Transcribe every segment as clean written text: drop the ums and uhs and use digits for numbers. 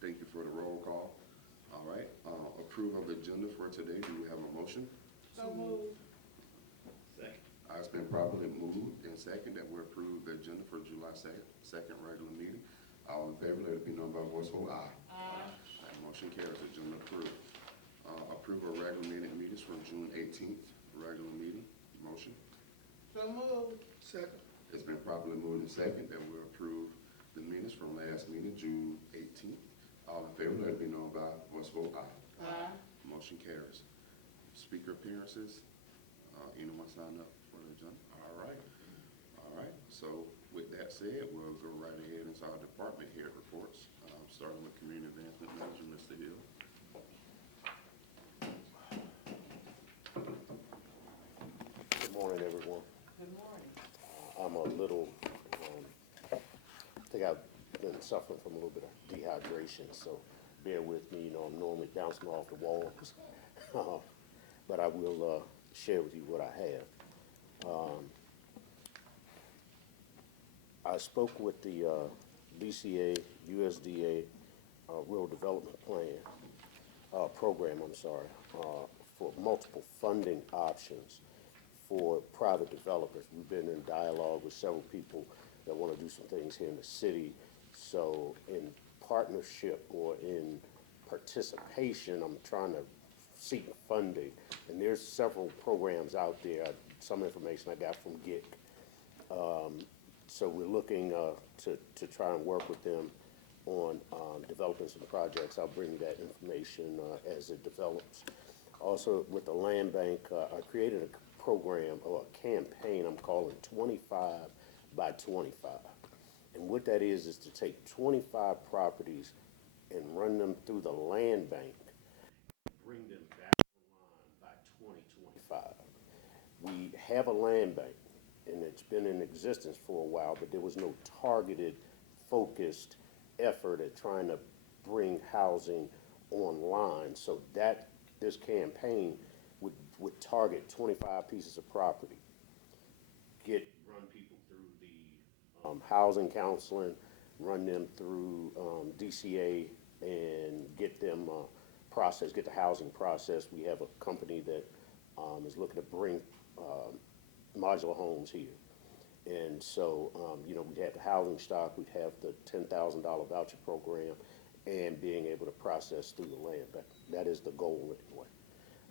Thank you for the roll call. All right, approval of the agenda for today. Do we have a motion? So moved. Second. It's been properly moved and second that we approve the agenda for July 2nd regular meeting. All in favor, let it be known by voice vote aye. Aye. That motion carries. Agenda approved. Approval of regular meetings from June 18th, regular meeting. Motion. So moved. Second. It's been properly moved and second that we approve the minutes from last meeting, June 18th. All in favor, let it be known by voice vote aye. Aye. Motion carries. Speaker appearances, anyone sign up for the agenda? All right, so with that said, we'll go right ahead into our department head reports, starting with Community Advancement Manager, Mr. Hill. Good morning, everyone. Good morning. I'm a little, I think I've been suffering from a little bit of dehydration, so bear with me. You know, I'm normally bouncing off the walls, but I will share with you what I have. I spoke with the DCA, USDA Rural Development Program, for multiple funding options for private developers. We've been in dialogue with several people that want to do some things here in the city. So in partnership or in participation, I'm trying to seek funding. And there's several programs out there, some information I got from GIC. So we're looking to try and work with them on developing some projects. I'll bring you that information as it develops. Also, with the land bank, I created a program or a campaign I'm calling 25 by 25. And what that is to take 25 properties and run them through the land bank, bring them back online by 2025. We have a land bank, and it's been in existence for a while, but there was no targeted, focused effort at trying to bring housing online. So that this campaign would target 25 pieces of property, run people through the housing counseling, run them through DCA, and get them get the housing process. We have a company that is looking to bring modular homes here. And so, you know, we'd have the housing stock, we'd have the $10,000 voucher program, and being able to process through the land bank. That is the goal anyway.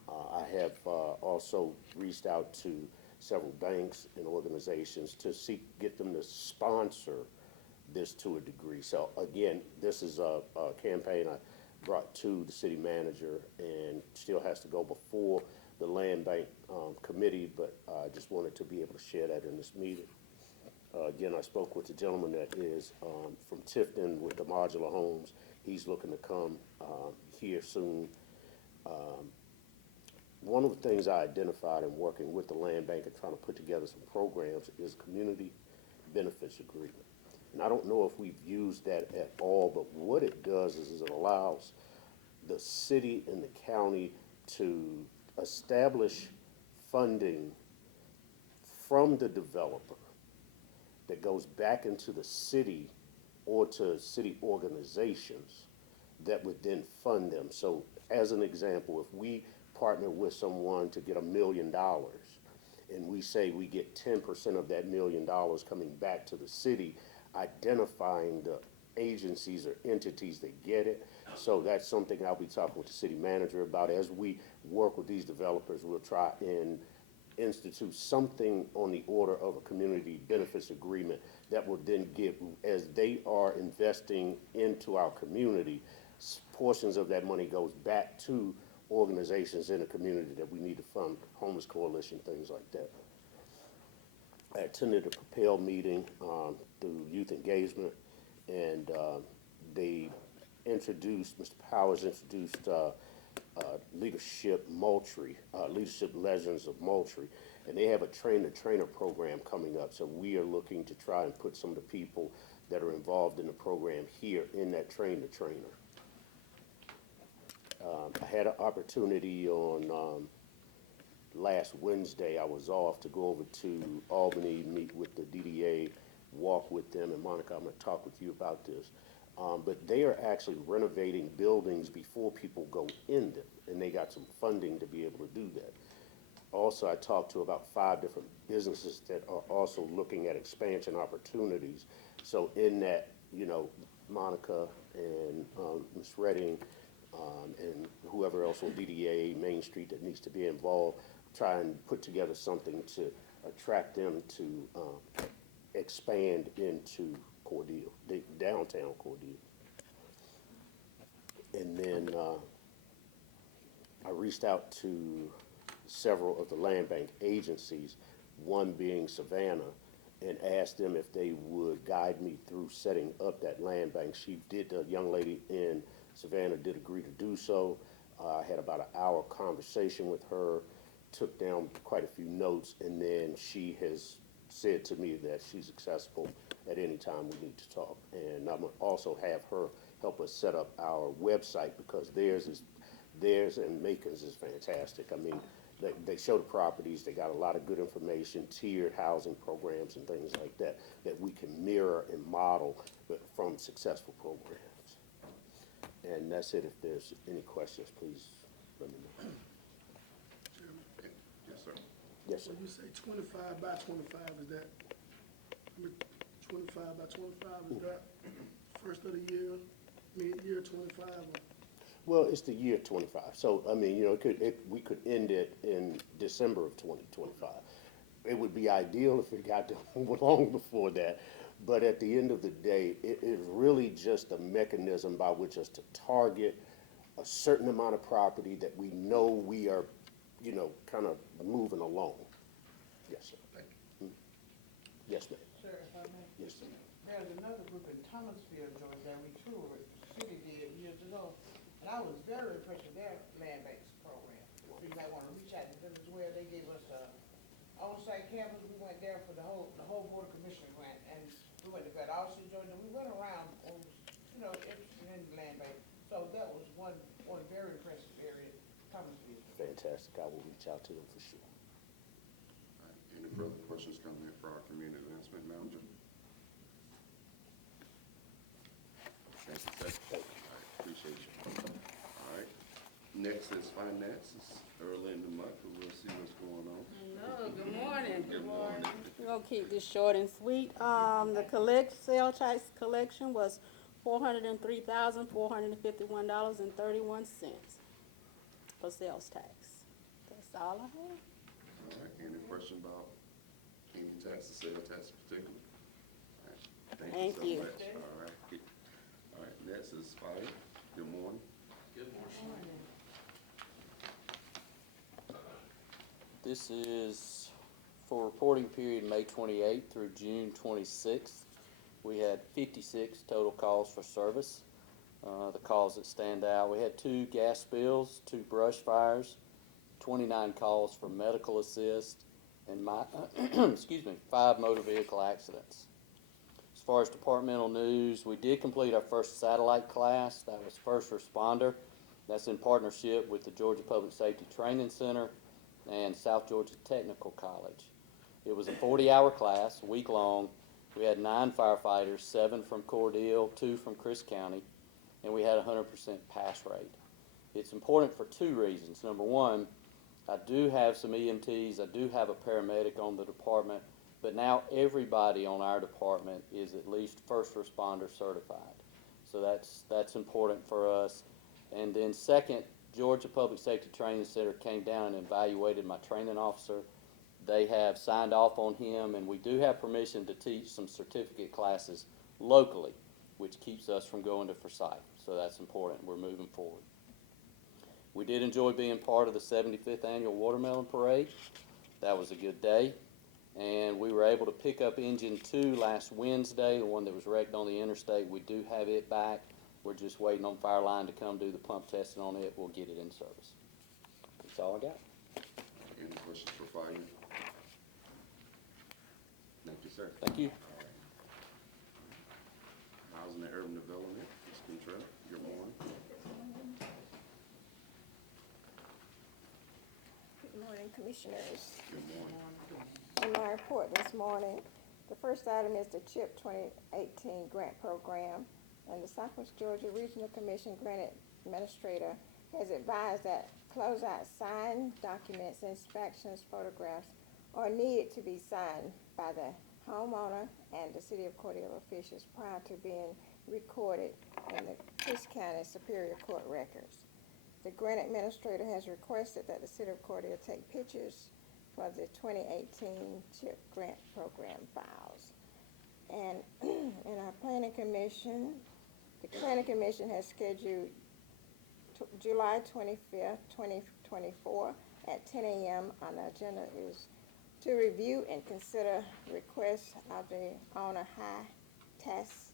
I have also reached out to several banks and organizations to get them to sponsor this to a degree. So again, this is a campaign I brought to the city manager and still has to go before the land bank committee, but I just wanted to be able to share that in this meeting. Again, I spoke with the gentleman that is from Tifton with the modular homes. He's looking to come here soon. One of the things I identified in working with the land bank and trying to put together some programs is community benefits agreement. And I don't know if we've used that at all, but what it does is it allows the city and the county to establish funding from the developer that goes back into the city or to city organizations that would then fund them. So as an example, if we partner with someone to get $1 million and we say we get 10% of that $1 million coming back to the city, identifying the agencies or entities that get it. So that's something I'll be talking with the city manager about. As we work with these developers, we'll try and institute something on the order of a community benefits agreement that will then give, as they are investing into our community, portions of that money goes back to organizations in the community that we need to fund, homeless coalition, things like that. I attended a Propel meeting through youth engagement, and they introduced, Mr. Powers introduced Leadership Moultrie, Leadership Legends of Moultrie, and they have a train-the-trainer program coming up. So we are looking to try and put some of the people that are involved in the program here in that train-the-trainer. I had an opportunity on last Wednesday. I was off to go over to Albany, meet with the DDA, walk with them, and Monica, I'm going to talk with you about this. But they are actually renovating buildings before people go in them, and they got some funding to be able to do that. Also, I talked to about 5 different businesses that are also looking at expansion opportunities. So in that, Monica and Ms. Redding, and whoever else on DDA, Main Street that needs to be involved, try and put together something to attract them to expand into Cordele, downtown Cordele. And then I reached out to several of the land bank agencies, one being Savannah, and asked them if they would guide me through setting up that land bank. The young lady in Savannah did agree to do so. I had about an hour conversation with her, took down quite a few notes, and then she has said to me that she's accessible at any time we need to talk. And I'm gonna also have her help us set up our website, because theirs and Macon's is fantastic. I mean, they show the properties, they got a lot of good information, tiered housing programs and things like that, that we can mirror and model from successful programs. And that's it. If there's any questions, please let me know. Okay. Yes, sir. Yes, sir. When you say 25 by 25, is that, 25 by 25, is that first of the year, mid-year 25? Well, it's the year 25. So, I mean, we could end it in December of 2025. It would be ideal if it got done long before that. But at the end of the day, it is really just a mechanism by which us to target a certain amount of property that we know we are, kind of moving along. Yes, sir. Thank you. Yes, ma'am. Sir, if I may. Yes, sir. There's another group in Thomasville, Georgia, that we toured, the city did years ago, and I was very impressed with their land banks program. If you might wanna reach out to them as well, they gave us a on-site campus, we went there for the whole board of commissioners went, and we went to Bed Austin, Georgia, we went around, interested in the land bank. So that was one very impressive area, Thomasville. Fantastic. I will reach out to them for sure. All right. Any further questions coming in for our community advancement manager? Thank you, sir. Thank you. All right, appreciate you. All right. Next is finances. Early in the month, we'll see what's going on. Hello, good morning. Good morning. We're gonna keep this short and sweet. The sales tax collection was $403,451.31 for sales tax. That's all I have. All right, any question about any taxes, sales tax in particular? All right, Thank so you. much. All right. All right, next is Spike. Good morning. Good morning. Morning. This is for reporting period May 28th through June 26th. We had 56 total calls for service. The calls that stand out, we had 2 gas spills, 2 brush fires, 29 calls for medical assist, and 5 motor vehicle accidents. As far as departmental news, we did complete our first satellite class. That was first responder. That's in partnership with the Georgia Public Safety Training Center and South Georgia Technical College. It was a 40-hour class, a week long. We had 9 firefighters, 7 from Cordele, 2 from Chris County, and we had a 100% pass rate. It's important for 2 reasons. Number one, I do have some EMTs, I do have a paramedic on the department, but now everybody on our department is at least first responder certified. So that's important for us. And then second, Georgia Public Safety Training Center came down and evaluated my training officer. They have signed off on him, and we do have permission to teach some certificate classes locally, which keeps us from going to Forsyth. So that's important. We're moving forward. We did enjoy being part of the 75th Annual Watermelon Parade. That was a good day. And we were able to pick up engine 2 last Wednesday, the one that was wrecked on the interstate. We do have it back. We're just waiting on Fireline to come do the pump testing on it. We'll get it in service. That's all I got. Any questions for fire? Thank you, sir. Thank you. All right. Housing and Urban Development, Ms. Contrell, good morning. Good morning, Commissioners. Good morning. In my report this morning, the first item is the CHIP 2018 grant program. and the Southwest Georgia Regional Commission Granite Administrator has advised that closeout signed documents, inspections, photographs are needed to be signed by the homeowner and the City of Cordele officials prior to being recorded in the Pierce County Superior Court records. The grant administrator has requested that the City of Cordele take pictures for the 2018 CHIP grant program files. And in our planning commission, the planning commission has scheduled July 25th, 2024 at 10 a.m. on the agenda is to review and consider requests of the owner High Task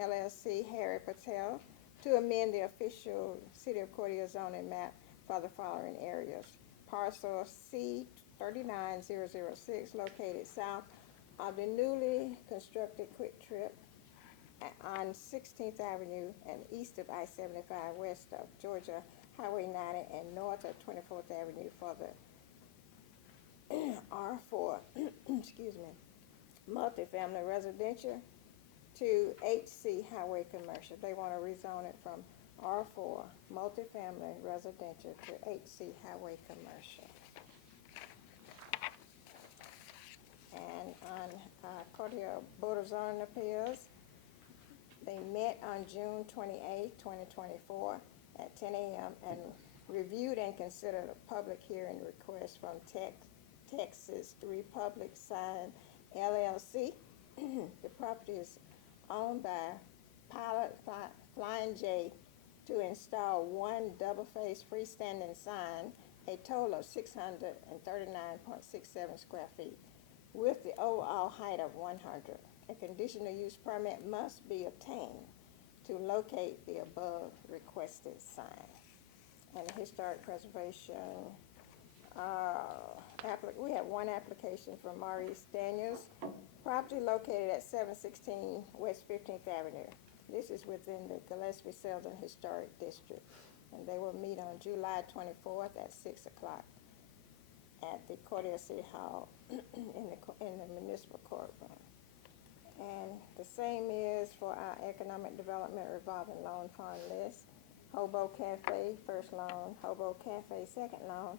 LLC Harry Patel to amend the official City of Cordele zoning map for the following areas. Parcel C39006 located south of the newly constructed Quick Trip on 16th Avenue and east of I-75 west of Georgia Highway 90 and north of 24th Avenue for the R4, excuse me, multifamily residential to HC Highway Commercial. They want to rezone it from R4 multifamily residential to HC Highway Commercial. And on Cordele Board of Zoning Appeals, they met on June 28, 2024 at 10 a.m. and reviewed and considered a public hearing request from Texas Republic Sign LLC. The property is owned by Pilot Flying J to install one double-faced freestanding sign, a total of 639.67 square feet, with the overall height of 100. A conditional use permit must be obtained to locate the above requested sign. And historic preservation, we have one application from Maurice Daniels, property located at 716 West 15th Avenue. This is within the Gillespie Southern Historic District, and they will meet on July 24th at 6 o'clock at the Cordele City Hall in the municipal courtroom. And the same is for our economic development revolving loan fund list. Hobo Cafe, first loan. Hobo Cafe, second loan.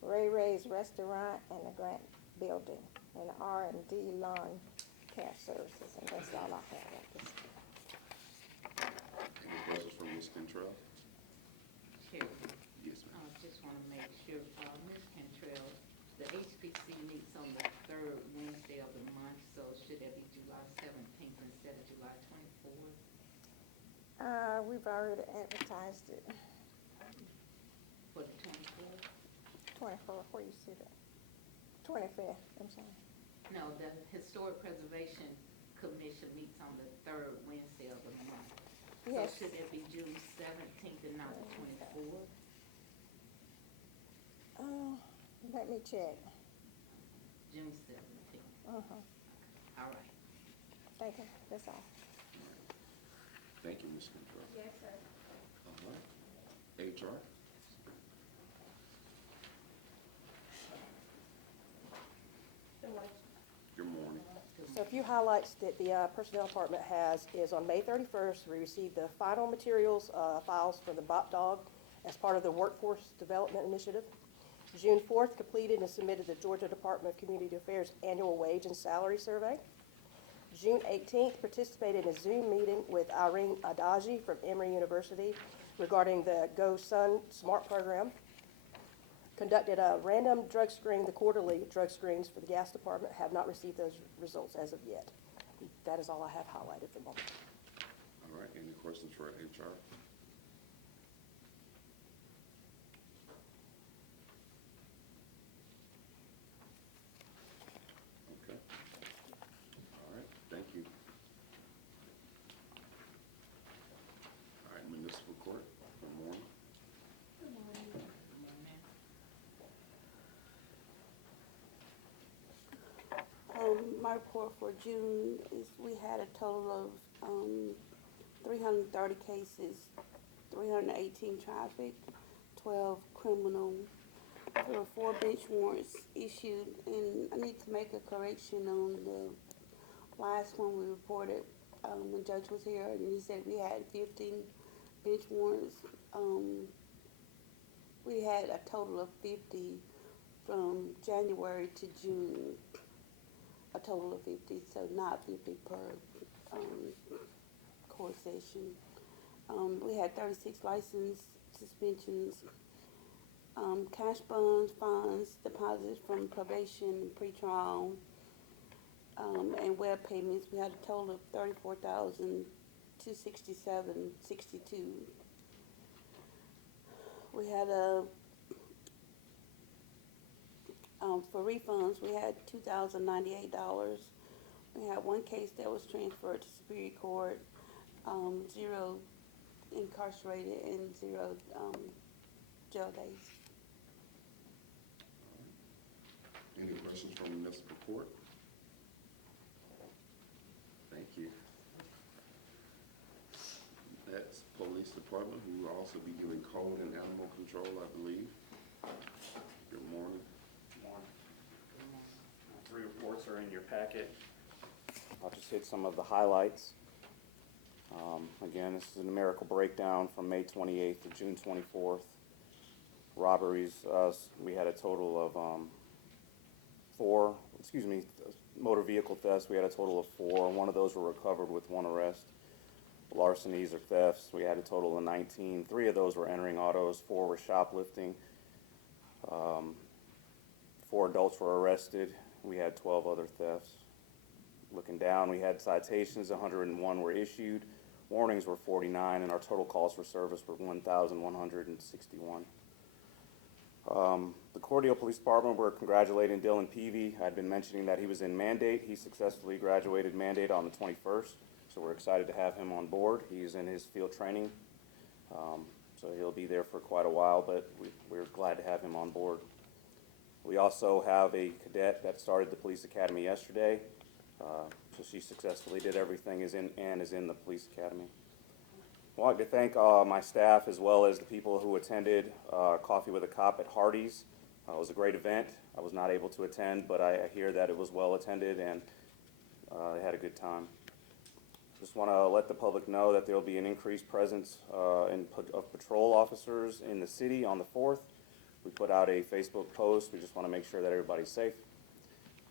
Ray Ray's Restaurant and the Grant Building. And R&D Lawn Care Services. And that's all I have at this time. Any questions from Ms. Cantrell? Chair, Yes, ma'am. I just want to make sure, Ms. Cantrell, the HPC meets on the third Wednesday of the month, so should that be July 17th instead of July 24th? We've already advertised it. For the 24th? 24th, where you see that? 25th, I'm sorry. No, the Historic Preservation Commission meets on the third Wednesday of the month. Yes. So should it be June 17th and not the 24th? Let me check. June 17th. Uh-huh. All right. Thank you, that's all. Thank you, Ms. Cantrell. Yes, sir. All right. HR? Good morning. So a few highlights that the Personnel Department has is on May 31st, we received the final materials files for the BOP Dog as part of the Workforce Development Initiative. June 4th, completed and submitted the Georgia Department of Community Affairs Annual Wage and Salary Survey. June 18th, participated in a Zoom meeting with Irene Adaji from Emory University regarding the Go Sun SMART program. Conducted a random drug screen, the quarterly drug screens for the gas department, have not received those results as of yet. That is all I have highlighted for the moment. All right, any questions for HR? Okay. All right, thank you. All right, municipal court, good morning. Good morning. My report for June is we had a total of 330 cases, 318 traffic, 12 criminal. There were 4 bench warrants issued, and I need to make a correction on the last one we reported. when Judge was here, and he said we had 15 bench warrants. We had a total of 50 from January to June, a total of 50, so not 50 per court session. We had 36 license suspensions, cash bonds, fines, deposits from probation and pretrial, and web payments. We had a total of $34,267.62. We had for refunds, we had $2,098. We had one case that was transferred to Superior Court, 0 incarcerated and 0 jail days. Any questions from the municipal court? Thank you. That's police department, who will also be doing code and animal control, I believe. Good morning. Morning. 3 reports are in your packet. I'll just hit some of the highlights. Again, this is a numerical breakdown from May 28th to June 24th. Robberies, we had a total of motor vehicle thefts, we had a total of 4. One of those were recovered with 1 arrest. Larcenies or thefts, we had a total of 19. 3 of those were entering autos, 4 were shoplifting. 4 adults were arrested. We had 12 other thefts. Looking down, we had citations, 101 were issued. Warnings were 49, and our total calls for service were 1,161. The Cordele Police Department, we're congratulating Dylan Peavy. I'd been mentioning that he was in mandate. He successfully graduated mandate on the 21st, so we're excited to have him on board. He's in his field training, so he'll be there for quite a while, but we're glad to have him on board. We also have a cadet that started the police academy yesterday, so she successfully did everything is in the police academy. I want to thank my staff as well as the people who attended Coffee with a Cop at Hardee's. It was a great event. I was not able to attend, but I hear that it was well attended and they had a good time. Just want to let the public know that there will be an increased presence of patrol officers in the city on the 4th. We put out a Facebook post. We just want to make sure that everybody's safe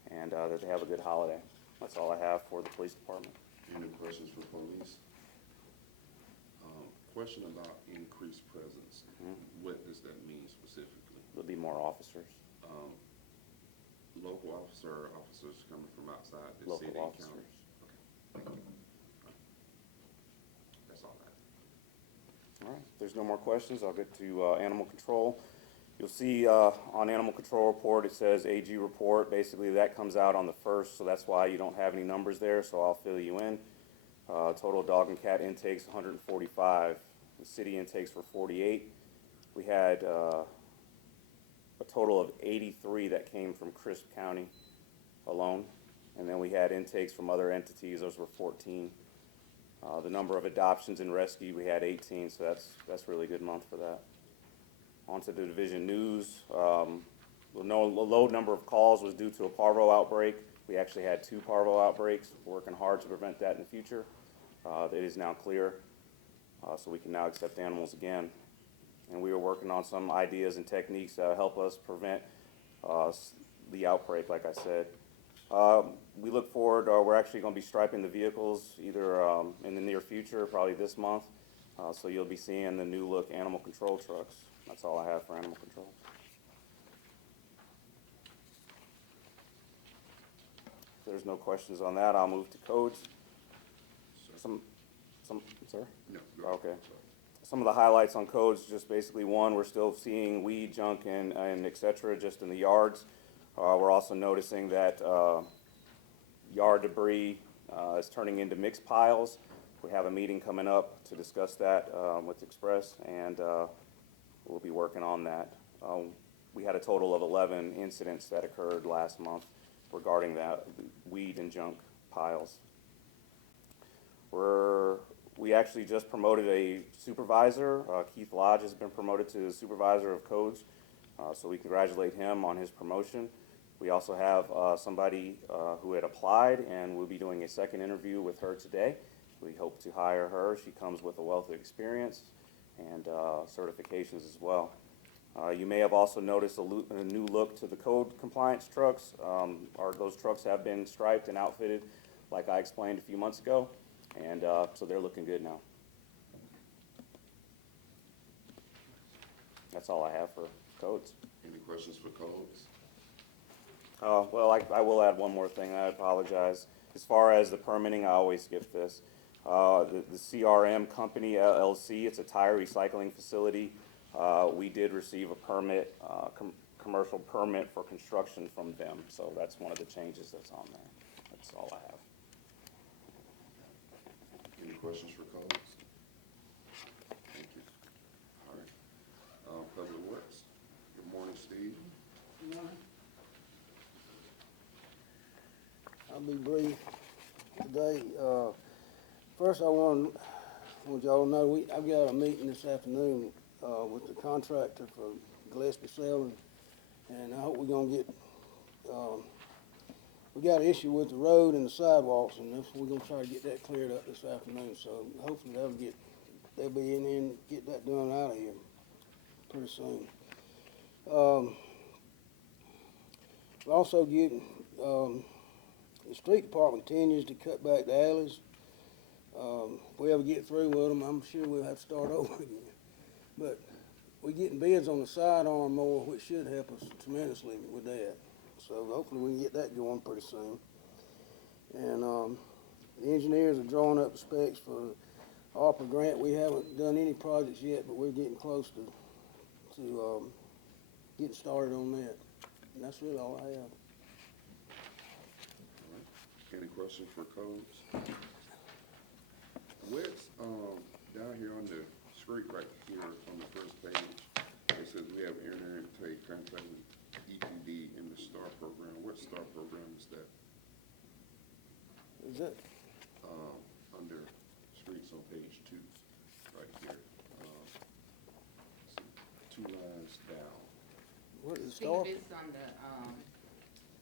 and that they have a good holiday. That's all I have for the police department. Any questions for police? Question about increased presence. What does that mean specifically? There'll be more officers. Local officers coming from outside the Local city officers. and county? Okay, thank you. That's all I have. All right, if there's no more questions, I'll get to animal control. You'll see on animal control report, it says AG report. Basically, that comes out on the 1st, so that's why you don't have any numbers there, so I'll fill you in. Total dog and cat intakes, 145. The city intakes were 48. We had a total of 83 that came from Crisp County alone. And then we had intakes from other entities, those were 14. The number of adoptions and rescue, we had 18, so that's really good month for that. On to the division news. The low number of calls was due to a parvo outbreak. We actually had 2 parvo outbreaks. We're working hard to prevent that in the future. It is now clear, so we can now accept animals again. And we are working on some ideas and techniques that help us prevent the outbreak, like I said. We look forward, we're actually going to be striping the vehicles either in the near future, probably this month. So you'll be seeing the new look animal control trucks. That's all I have for animal control. If there's no questions on that, I'll move to codes. Sorry? No, go ahead. Okay. Some of the highlights on codes, just basically one, we're still seeing weed, junk, and et cetera just in the yards. We're also noticing that yard debris is turning into mixed piles. We have a meeting coming up to discuss that with Express, and we'll be working on that. We had a total of 11 incidents that occurred last month regarding that weed and junk piles. We actually just promoted a supervisor. Keith Lodge has been promoted to supervisor of codes, so we congratulate him on his promotion. We also have somebody who had applied, and we'll be doing a second interview with her today, We hope to hire her. She comes with a wealth of experience and certifications as well. You may have also noticed a new look to the code compliance trucks. Those trucks have been striped and outfitted, like I explained a few months ago, and so they're looking good now. That's all I have for codes. Any questions for codes? Well, I will add one more thing. I apologize. As far as the permitting, I always skip this. The CRM Company LLC, it's a tire recycling facility. We did receive a permit, commercial permit for construction from them. So that's one of the changes that's on there. That's all I have. Any questions for codes? Thank you. All right. Public Works. Good morning, Steve. I'll be brief today. First, I want y'all to know I've got a meeting this afternoon with the contractor for Gillespie Selling, and I hope we're gonna get. We got an issue with the road and the sidewalks, and we're gonna try to get that cleared up this afternoon. So hopefully they'll be in there and get that done out of here pretty soon. We're also getting. The street department continues to cut back the alleys. If we ever get through with them, I'm sure we'll have to start over again. But we're getting bids on the sidearm more, which should help us tremendously with that. So hopefully we can get that going pretty soon. And the engineers are drawing up the specs for the ARPA grant. We haven't done any projects yet, but we're getting close to getting started on that. And that's really all I have. Any questions for codes? Where's, down here on the street right here on the first page, it says we have internet intake contact with EPD in the STAR program. What STAR program is that? Is it? Under streets on page 2, right here. Two lines down. What is Steve, STAR? it's on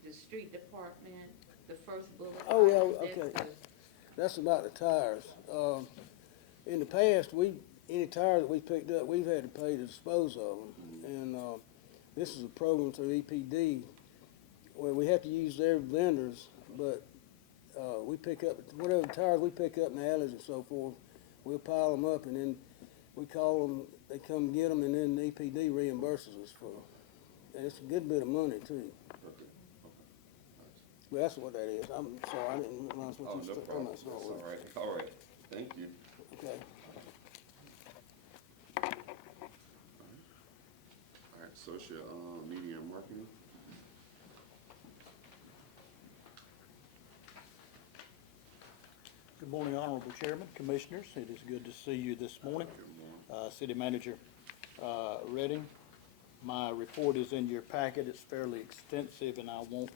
the street department, the first bullet. Oh, yeah, line, okay. that's That's about the tires. In the past, any tire that we picked up, we've had to pay to dispose of them. And this is a program through EPD where we have to use their vendors, but we pick up, whatever tires we pick up in the alleys and so forth, we'll pile them up and then we call them, they come get them, and then the EPD reimburses us for them. And it's a good bit of money too. Okay. Well, that's what that is. I'm sorry, I didn't realize what Oh, you no said. problem. That's all right. Thank you. Okay. All right, social media and marketing. Good morning, Honorable Chairman, Commissioners. It is good to see you this morning. Good morning. City Manager Redding, my report is in your packet. It's fairly extensive, and I won't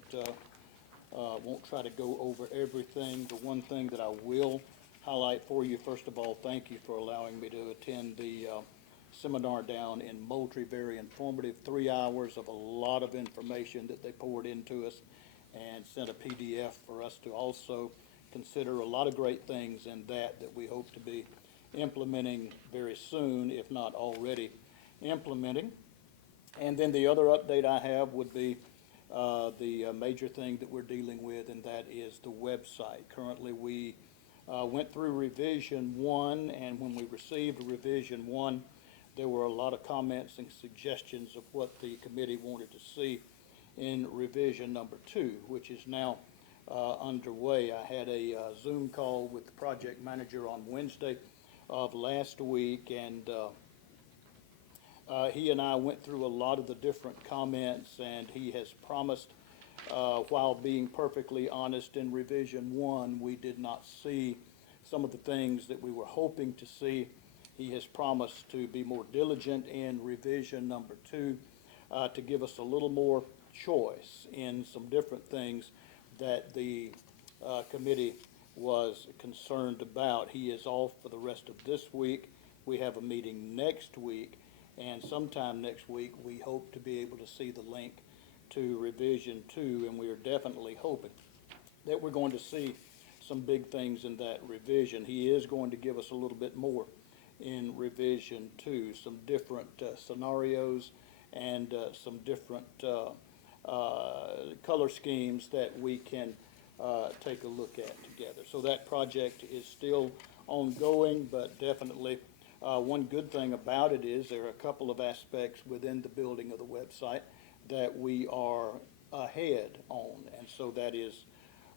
try to go over everything. The one thing that I will highlight for you, first of all, thank you for allowing me to attend the seminar down in Moultrie. Very informative, 3 hours of a lot of information that they poured into us, and sent a PDF for us to also consider. A lot of great things in that we hope to be implementing very soon, if not already implementing. And then the other update I have would be the major thing that we're dealing with, and that is the website. Currently, we went through revision 1, and when we received revision 1, there were a lot of comments and suggestions of what the committee wanted to see in revision number 2, which is now underway. I had a Zoom call with the project manager on Wednesday of last week, and he and I went through a lot of the different comments, and he has promised, while being perfectly honest, in revision 1, we did not see some of the things that we were hoping to see. He has promised to be more diligent in revision number 2, to give us a little more choice in some different things that the committee was concerned about. He is off for the rest of this week. We have a meeting next week, and sometime next week we hope to be able to see the link to revision 2, and we are definitely hoping that we're going to see some big things in that revision. He is going to give us a little bit more in revision two, some different scenarios and some different color schemes that we can take a look at together. So that project is still ongoing, but definitely one good thing about it is there are a couple of aspects within the building of the website that we are ahead on, and so that is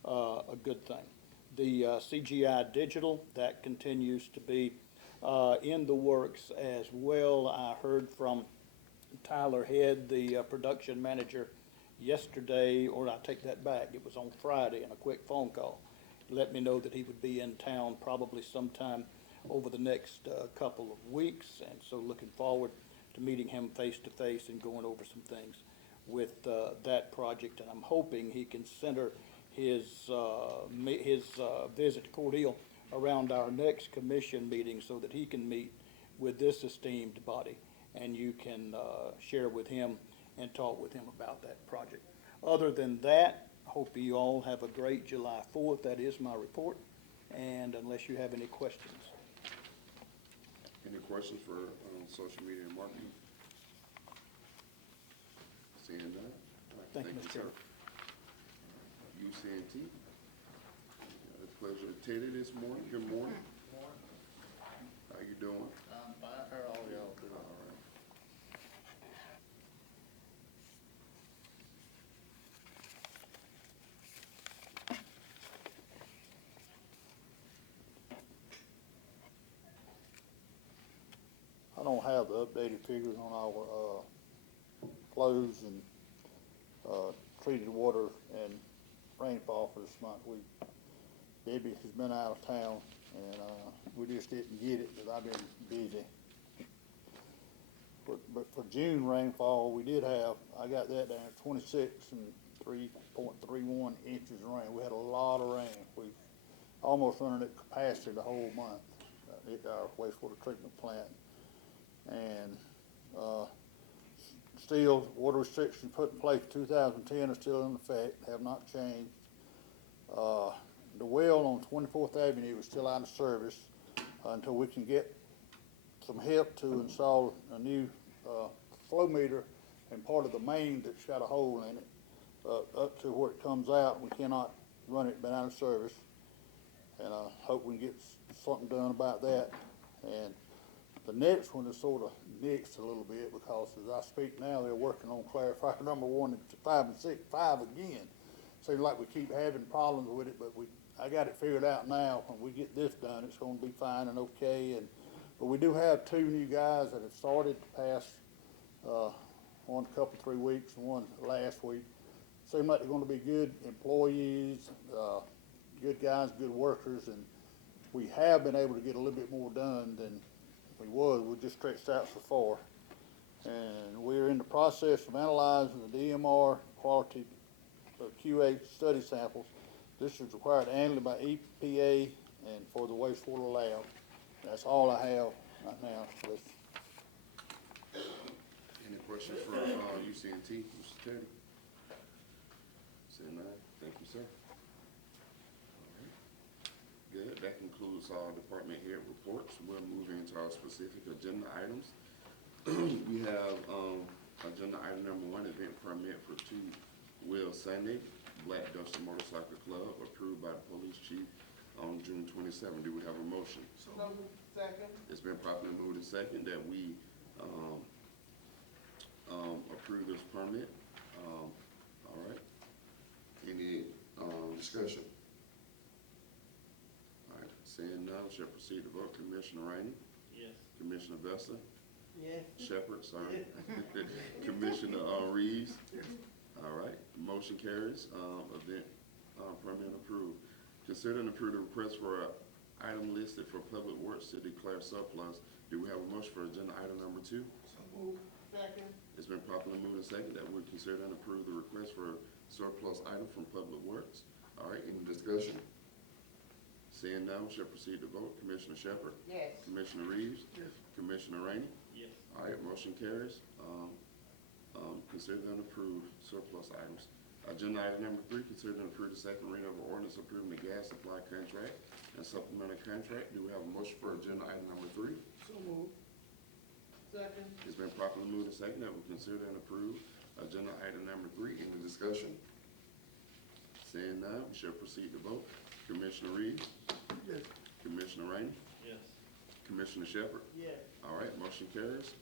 a good thing. The CGI Digital, that continues to be in the works as well. I heard from Tyler Head, the production manager, yesterday, or I take that back, it was on Friday in a quick phone call. He let me know that he would be in town probably sometime over the next couple of weeks, and so looking forward to meeting him face to face and going over some things with that project. And I'm hoping he can center his visit to Cordele around our next commission meeting so that he can meet with this esteemed body and you can share with him and talk with him about that project. Other than that, I hope you all have a great July 4th. That is my report, and unless you have any questions. Any questions for social media and marketing? Seeing none? All right, Thank you, Mr. Chair. UCNT. Pleasure to Teddy this morning. Good morning. How you doing? I'm fine. How are all y'all doing? All right. I don't have the updated figures on our flows and treated water and rainfall for this month. Debbie has been out of town, and we just didn't get it because I've been busy. But for June rainfall, we did have, I got that down, 26 and 3.31 inches of rain. We had a lot of rain. We almost running at capacity the whole month at our wastewater treatment plant. And still, water restrictions put in place in 2010 are still in effect, have not changed. The well on 24th Avenue is still out of service until we can get some help to install a new flow meter and part of the main that's got a hole in it up to where it comes out. We cannot run it, been out of service. And I hope we can get something done about that. And the next one is sort of nixed a little bit because as I speak now, they're working on clarifier number 1 and 5 and 6, 5 again. Seems like we keep having problems with it, but I got it figured out now. When we get this done, it's going to be fine and okay. But we do have 2 new guys that have started the past one couple 3 weeks and one last week. Seem like they're going to be good employees, good guys, good workers, and we have been able to get a little bit more done than we was. We just stretched out so far. And we're in the process of analyzing the DMR quality QA study samples. This is required annually by EPA and for the wastewater lab. That's all I have right now. Any questions for UCNT, Mr. Teddy? Seeing none, thank you, sir. All right. Good, that concludes our department head reports. We'll move into our specific agenda items. We have agenda item number 1, event permit for 2 Will Sunday, Black Dusty Motorcycle Club, approved by the police chief on June 27. Do we have a motion? So second. It's been properly moved and second that we approve this permit. All right. Any discussion? All right. Seeing none, shall proceed to vote. Commissioner Rainey? Yes. Commissioner Vesta? Yes. Shepherd, sorry. Commissioner Reeves? All right. Motion carries. Event permit approved. Consider and approve the request for an item listed for Public Works to declare surplus. Do we have a motion for agenda item number 2? So moved. Second. It's been properly moved and second that we consider and approve the request for surplus item from Public Works. All right, any discussion? Seeing none, shall proceed to vote. Commissioner Shepherd? Yes. Commissioner Reeves? Yes. Commissioner Rainey? Yes. All right, motion carries. Consider and approve surplus items. Agenda item number 3, consider and approve the second reading of an ordinance approving the gas supply contract and supplemental contract. Do we have a motion for agenda item number 3? So moved. Second. It's been properly moved and seconded that we consider and approve agenda item number 3. Any discussion? Seeing none, we shall proceed to vote. Commissioner Reeves? Yes. Commissioner Rainey? Yes. Commissioner Shepherd? Yes. All right, motion carries.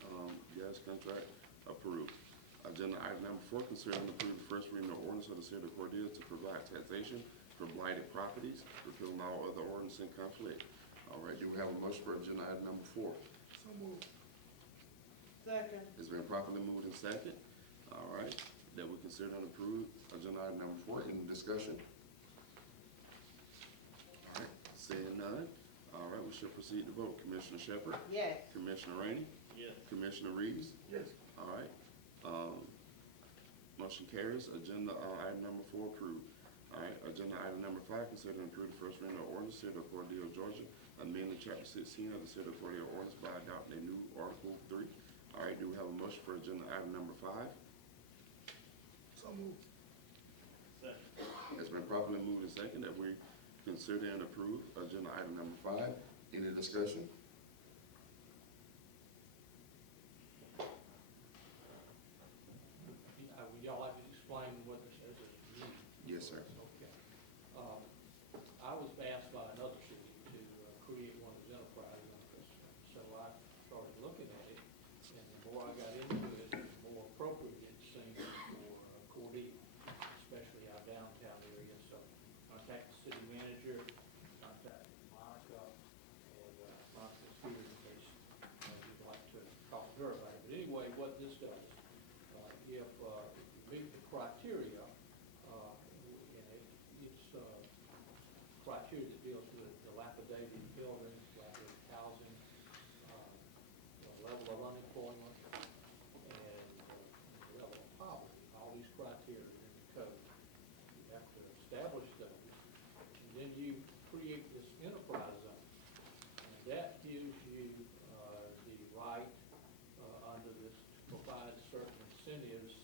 Gas contract approved. Agenda item number 4, consider and approve the first reading of ordinance of the city of Cordele to provide taxation for blighted properties, repealing all other ordinance in conflict. All right, do we have a motion for agenda item number 4? So moved. Second. It's been properly moved and second. All right, that we consider and approve agenda item number 4. Any discussion? All right, seeing none. All right, we shall proceed to vote. Commissioner Shepherd? Yes. Commissioner Rainey? Yes. Commissioner Reeves? Yes. All right. Motion carries. Agenda item number 4 approved. All right, agenda item number 5, consider and approve the first reading of ordinance, City of Cordele, Georgia, amending chapter 16 of the City of Cordele ordinance by adopting a new article 3. All right, do we have a motion for agenda item number 5? So moved. It's been properly moved and second that we consider and approve agenda item number 5. Any discussion? Would y'all like to explain what this is? Yes, sir. Okay. I was asked by another city to create one of those enterprise zones. So I started looking at it, and the more I got into it, the more appropriate it seemed for Cordele, especially our downtown area. So I contacted the city manager, contacted Monica, and Monica's here in case you'd like to talk to her about it. But anyway, what this does, if you meet the criteria, it's criteria that deals with dilapidated buildings, dilapidated housing, level of unemployment, and the level of poverty. All these criteria are in the code. You have to establish those, and then you create this enterprise zone. And that gives you the right under this to provide certain incentives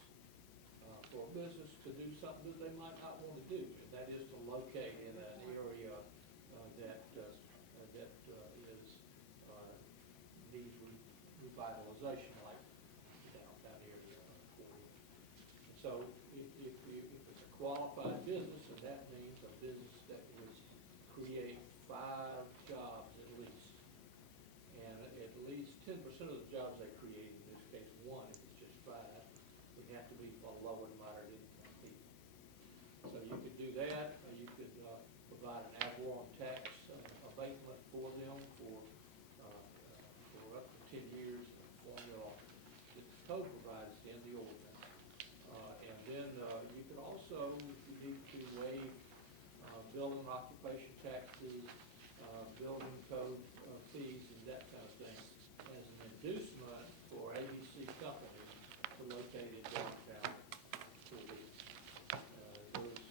for a business to do something that they might not want to do, and that is to locate in an area that is needs revitalization, like downtown area. And so if it's a qualified business, and that means a business that would create 5 jobs at least, and at least 10% of the jobs they create, in this case 1, if it's just 5, would have to be for low and moderate income people. So you could do that, or you could provide an ad valorem tax abatement for them for up to 10 years, and formula that the code provides in the ordinance. And then you could also, if you need to, waive building occupation taxes, building code fees, and that kind of thing, as an inducement for ABC companies to locate in downtown Cordele. Those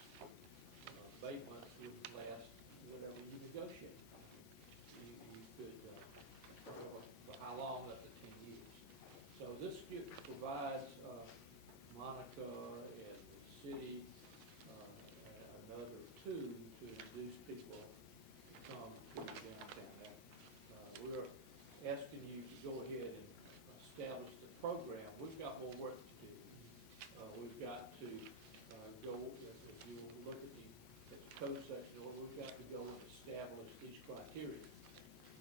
abatements would last whatever you negotiate. You could, for how long, up to 10 years. So this provides Monica and the city another tool to induce people to come to downtown. We're asking you to go ahead and establish the program. We've got more work to do. We've got to go, if you look at the code section, we've got to go and establish these criteria.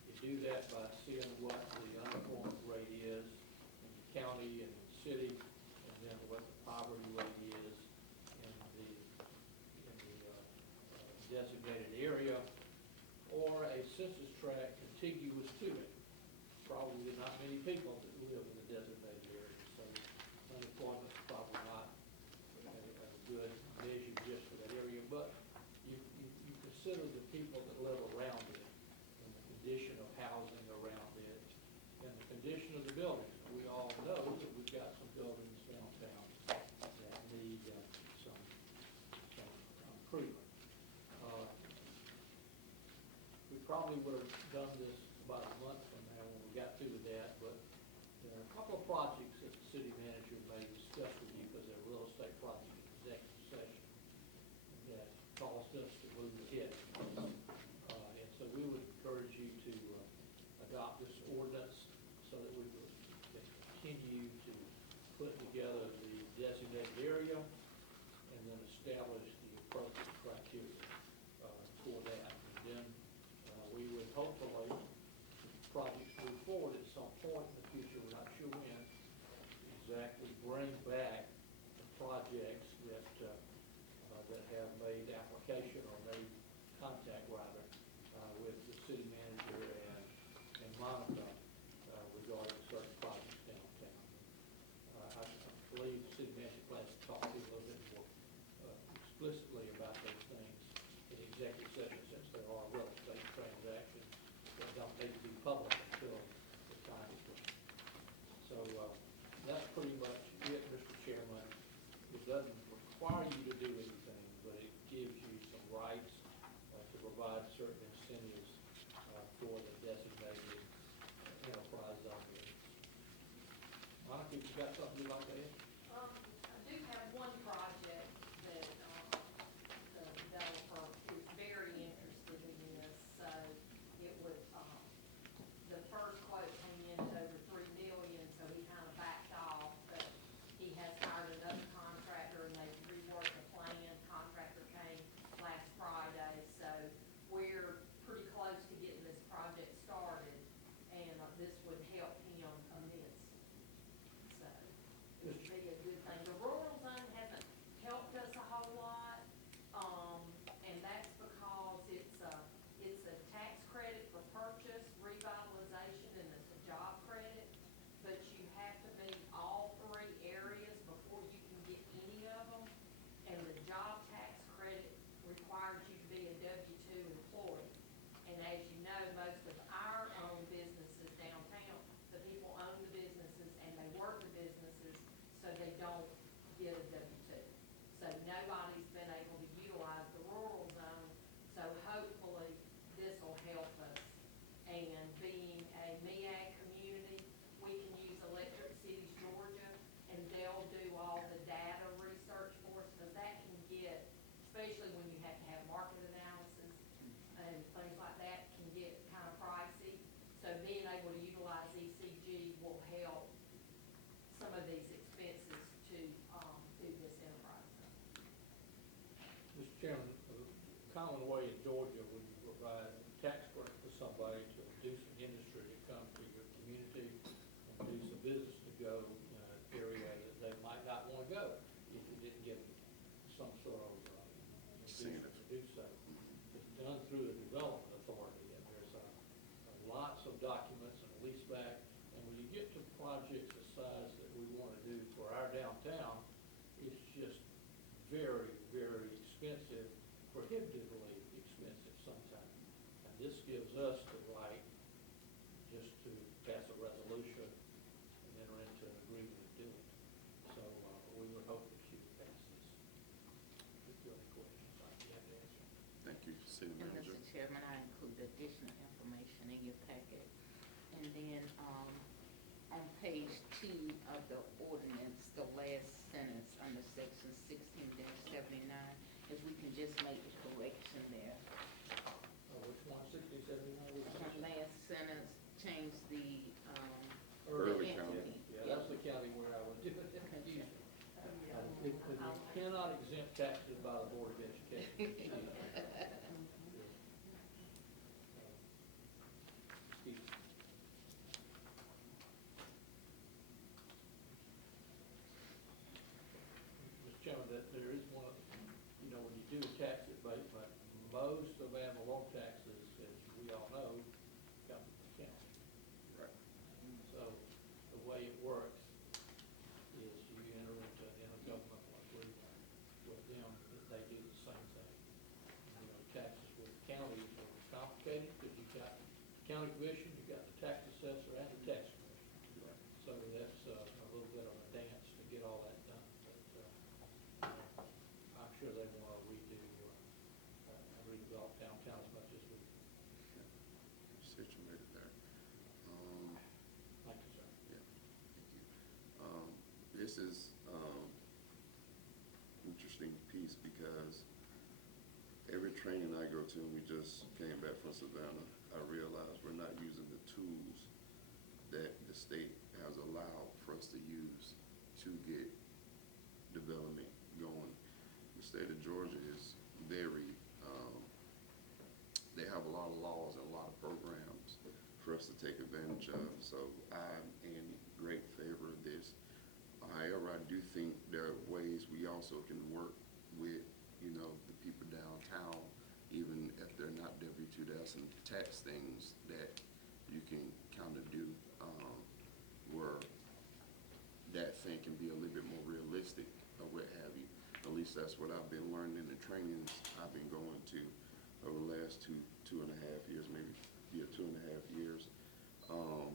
You do that by seeing what the unemployment rate is in the county and the city, and then what the poverty rate is in the designated area, or a census tract contiguous to it. Probably not many people that live in the designated area, so unemployment is probably not a good measure just for that area, but you consider the people that live around it, and the condition of housing around it, and the condition of the buildings. We all know that we've got some buildings downtown that need some improvement. We probably would have done this about a month from now when we got through with that, but there are a couple of projects that the city manager may discuss with you, because they're real estate projects in executive session, put together the designated area and then establish the appropriate criteria for that. And then we would hopefully, if projects move forward at some point in the future, we're not sure when, exactly bring back the projects that that have made application or made contact rather with the city manager and Monica regarding certain projects downtown. I believe the city manager plans to talk to you a little bit more explicitly about those things in executive session, since there are real estate transactions that don't need to be public until the time is right. So that's pretty much it, Mr. Chairman. It doesn't require you to do anything, but it gives you some rights to provide certain incentives for the designated enterprise zone areas. Monica, you got something you'd like to add? I do have one project that, the developer is very interested in this, so it would, the first quote came in to over $3 million, so he kind of backed off, but he has hired another contractor and they reworked the plan. Contractor came last Friday, so we're pretty close to getting this project started, and this would help him immensely. So it would be a good thing. The rural zone hasn't helped us a whole lot, and that's because it's a tax credit for purchase, revitalization, and it's a job credit, but you have to meet all three areas before you can get any of them, and the job tax credit requires you to be a W-2 employee. And as you know, most of our own businesses downtown, the people own the businesses and they work the businesses, so they don't get a W-2. So nobody's been able to utilize the rural zone, so hopefully this will help us. And being a MEAG community, we can use Electric Cities Georgia, and they'll do all the data research for us, because that can get, especially when you have to have market analysis and things like that, can get kind of pricey. So being able to utilize ECG will help some of these expenses to do this enterprise. Mr. Chairman, the common way in Georgia, when you provide a tax break for somebody to do some industry to come to your community and do some business to go in an area that they might not want to go if you didn't give them some sort of inducement to do so. It's done through the development authority, and there's lots of documents and a lease back. And when you get to projects the size that we want to do for our downtown, it's just very, very expensive, prohibitively expensive sometimes. And this gives us the right just to pass a resolution and enter into an agreement to do it. So we would hope that you would pass this. If you have any questions, I'd be happy to answer. Thank you, City And Manager. Mr. Chairman, I include additional information in your packet. And then, on page 2 of the ordinance, the last sentence under section 16-79, if we can just make the correction there. Which one, 1679? Last sentence, change the, Early the county. entity. Yeah, that's the county where I was doing it. Confusing. You cannot exempt taxes by the Board of Education. Mr. Chairman, that there is one, when you do a tax abatement, most of animal law taxes, as we all know, come from the county. Right. So the way it works is you enter into an intergovernmental agreement with them that they do the same thing. Taxes with the county is more complicated because you've got the county commission, you've got the tax assessor, and the tax commission. So that's a little bit of a dance to get all that done. But I'm sure they want to redevelop downtown as much as we do. Situated there. Thank you, sir. Yeah, thank you. This is interesting piece because every training I go to, and we just came back from Savannah, I realized we're not using the tools that the state has allowed for us to use to get development going. The state of Georgia is very, they have a lot of laws and a lot of programs for us to take advantage of. So I'm in great favor of this. However, I do think there are ways we also can work with, the people downtown, even if they're not W-2, there are some tax things that you can kind of do, where that thing can be a little bit more realistic or what have you. At least that's what I've been learning in the trainings I've been going to over the last two and a half years, maybe 2.5 years, or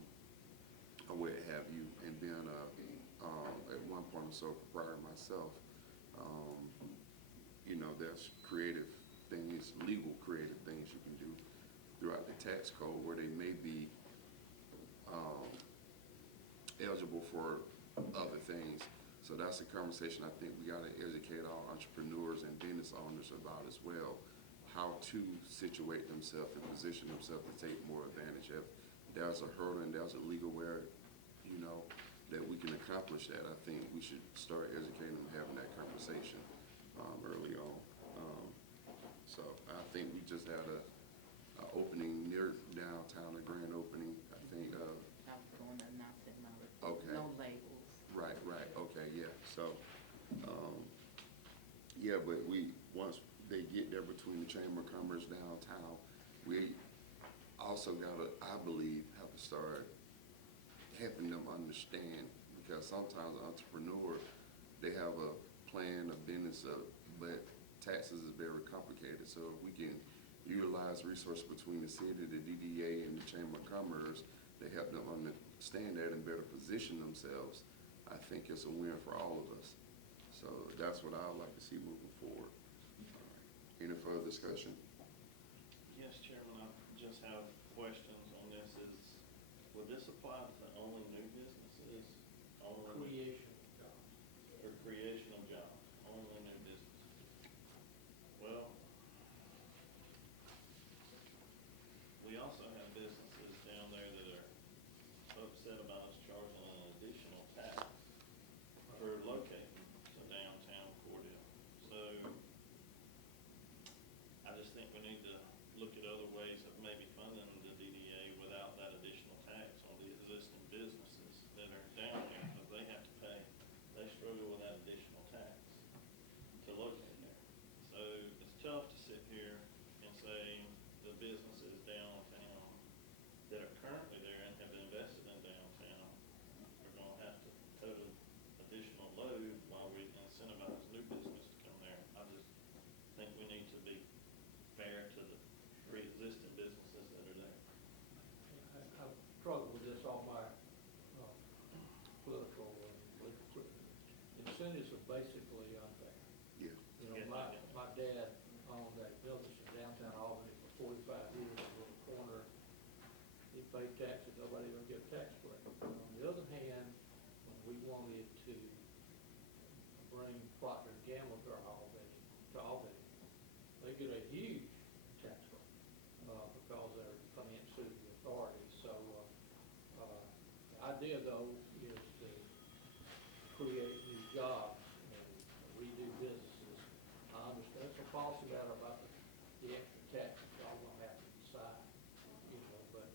what have you. And being at one point I'm so proprietor myself, there's creative things, legal creative things you can do throughout the tax code where they may be eligible for other things. So that's a conversation I think we got to educate our entrepreneurs and business owners about as well, how to situate themselves and position themselves to take more advantage of. There's a hurdle and there's a legal way, that we can accomplish that. I think we should start educating and having that conversation early on. So I think we just had a opening near downtown, a grand opening, I think. I'm going to announce it now. Okay. No labels. Right, okay, yeah, so, but once they get there between the Chamber of Commerce downtown, we also gotta, I believe, have to start helping them understand, because sometimes an entrepreneur, they have a plan, a business, but taxes is very complicated, so if we can utilize resources between the city, the DDA, and the Chamber of Commerce, to help them understand that and better position themselves, I think it's a win for all of us. So that's what I'd like to see moving forward. Any further discussion? Yes, Chairman, I just have questions on this. Would this apply to only new businesses? Creation of jobs. Or creation of jobs, only new businesses? Well, we also have businesses down there that are upset about us charging an additional tax for locating to downtown Cordele. So I just think we need to look at other ways of maybe funding the DDA without that additional tax on the existing businesses that are down there, because they have to pay, they struggle with that additional tax to locate there. So it's tough to sit here and say the businesses downtown that are currently there and have invested in downtown are gonna have to total additional load while we incentivize new business to come there. I just think we need to be fair to the pre-existing businesses that are there. I've struggled with this all my political incentives are basically unfair. Yeah. My dad owned a business in downtown Albany for 45 years, a little corner. He paid taxes, nobody would get a tax break. On the other hand, when we wanted to bring Procter & Gamble to Albany, they get a huge tax break, because they're financed through the authority. So, the idea though is to create new jobs and redo businesses. I understand it's a policy matter about the extra tax that y'all gonna have to decide, but,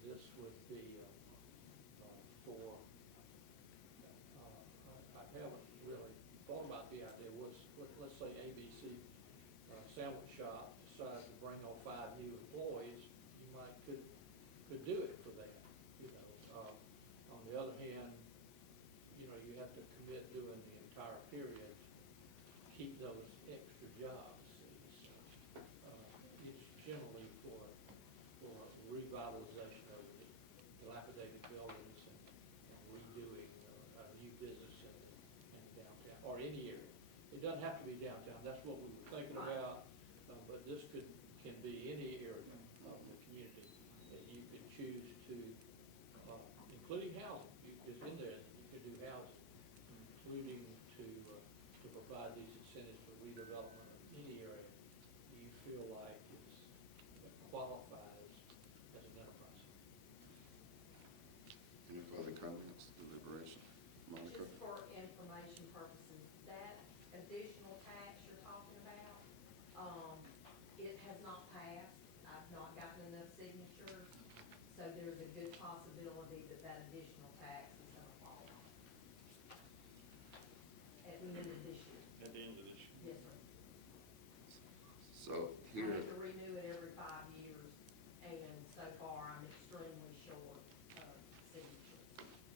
this would be, I haven't really thought about the idea, let's say ABC sandwich shop decides to bring on 5 new employees, you could do it for that, On the other hand, you have to commit during the entire period, keep those extra jobs. It's generally for revitalization of the dilapidated buildings and redoing a new business in downtown, or any area. It doesn't have to be downtown, that's what we were thinking about, but this can be any area of the community that you could choose to, including housing, is in there, you could do housing, including to provide these incentives for redevelopment of any area you feel like qualifies as an enterprise. Any further comments, deliberation? Monica? at the end of this year. At the end of this year. Yes, sir. So I here, have to renew it every 5 years, and so far I'm extremely short of signatures.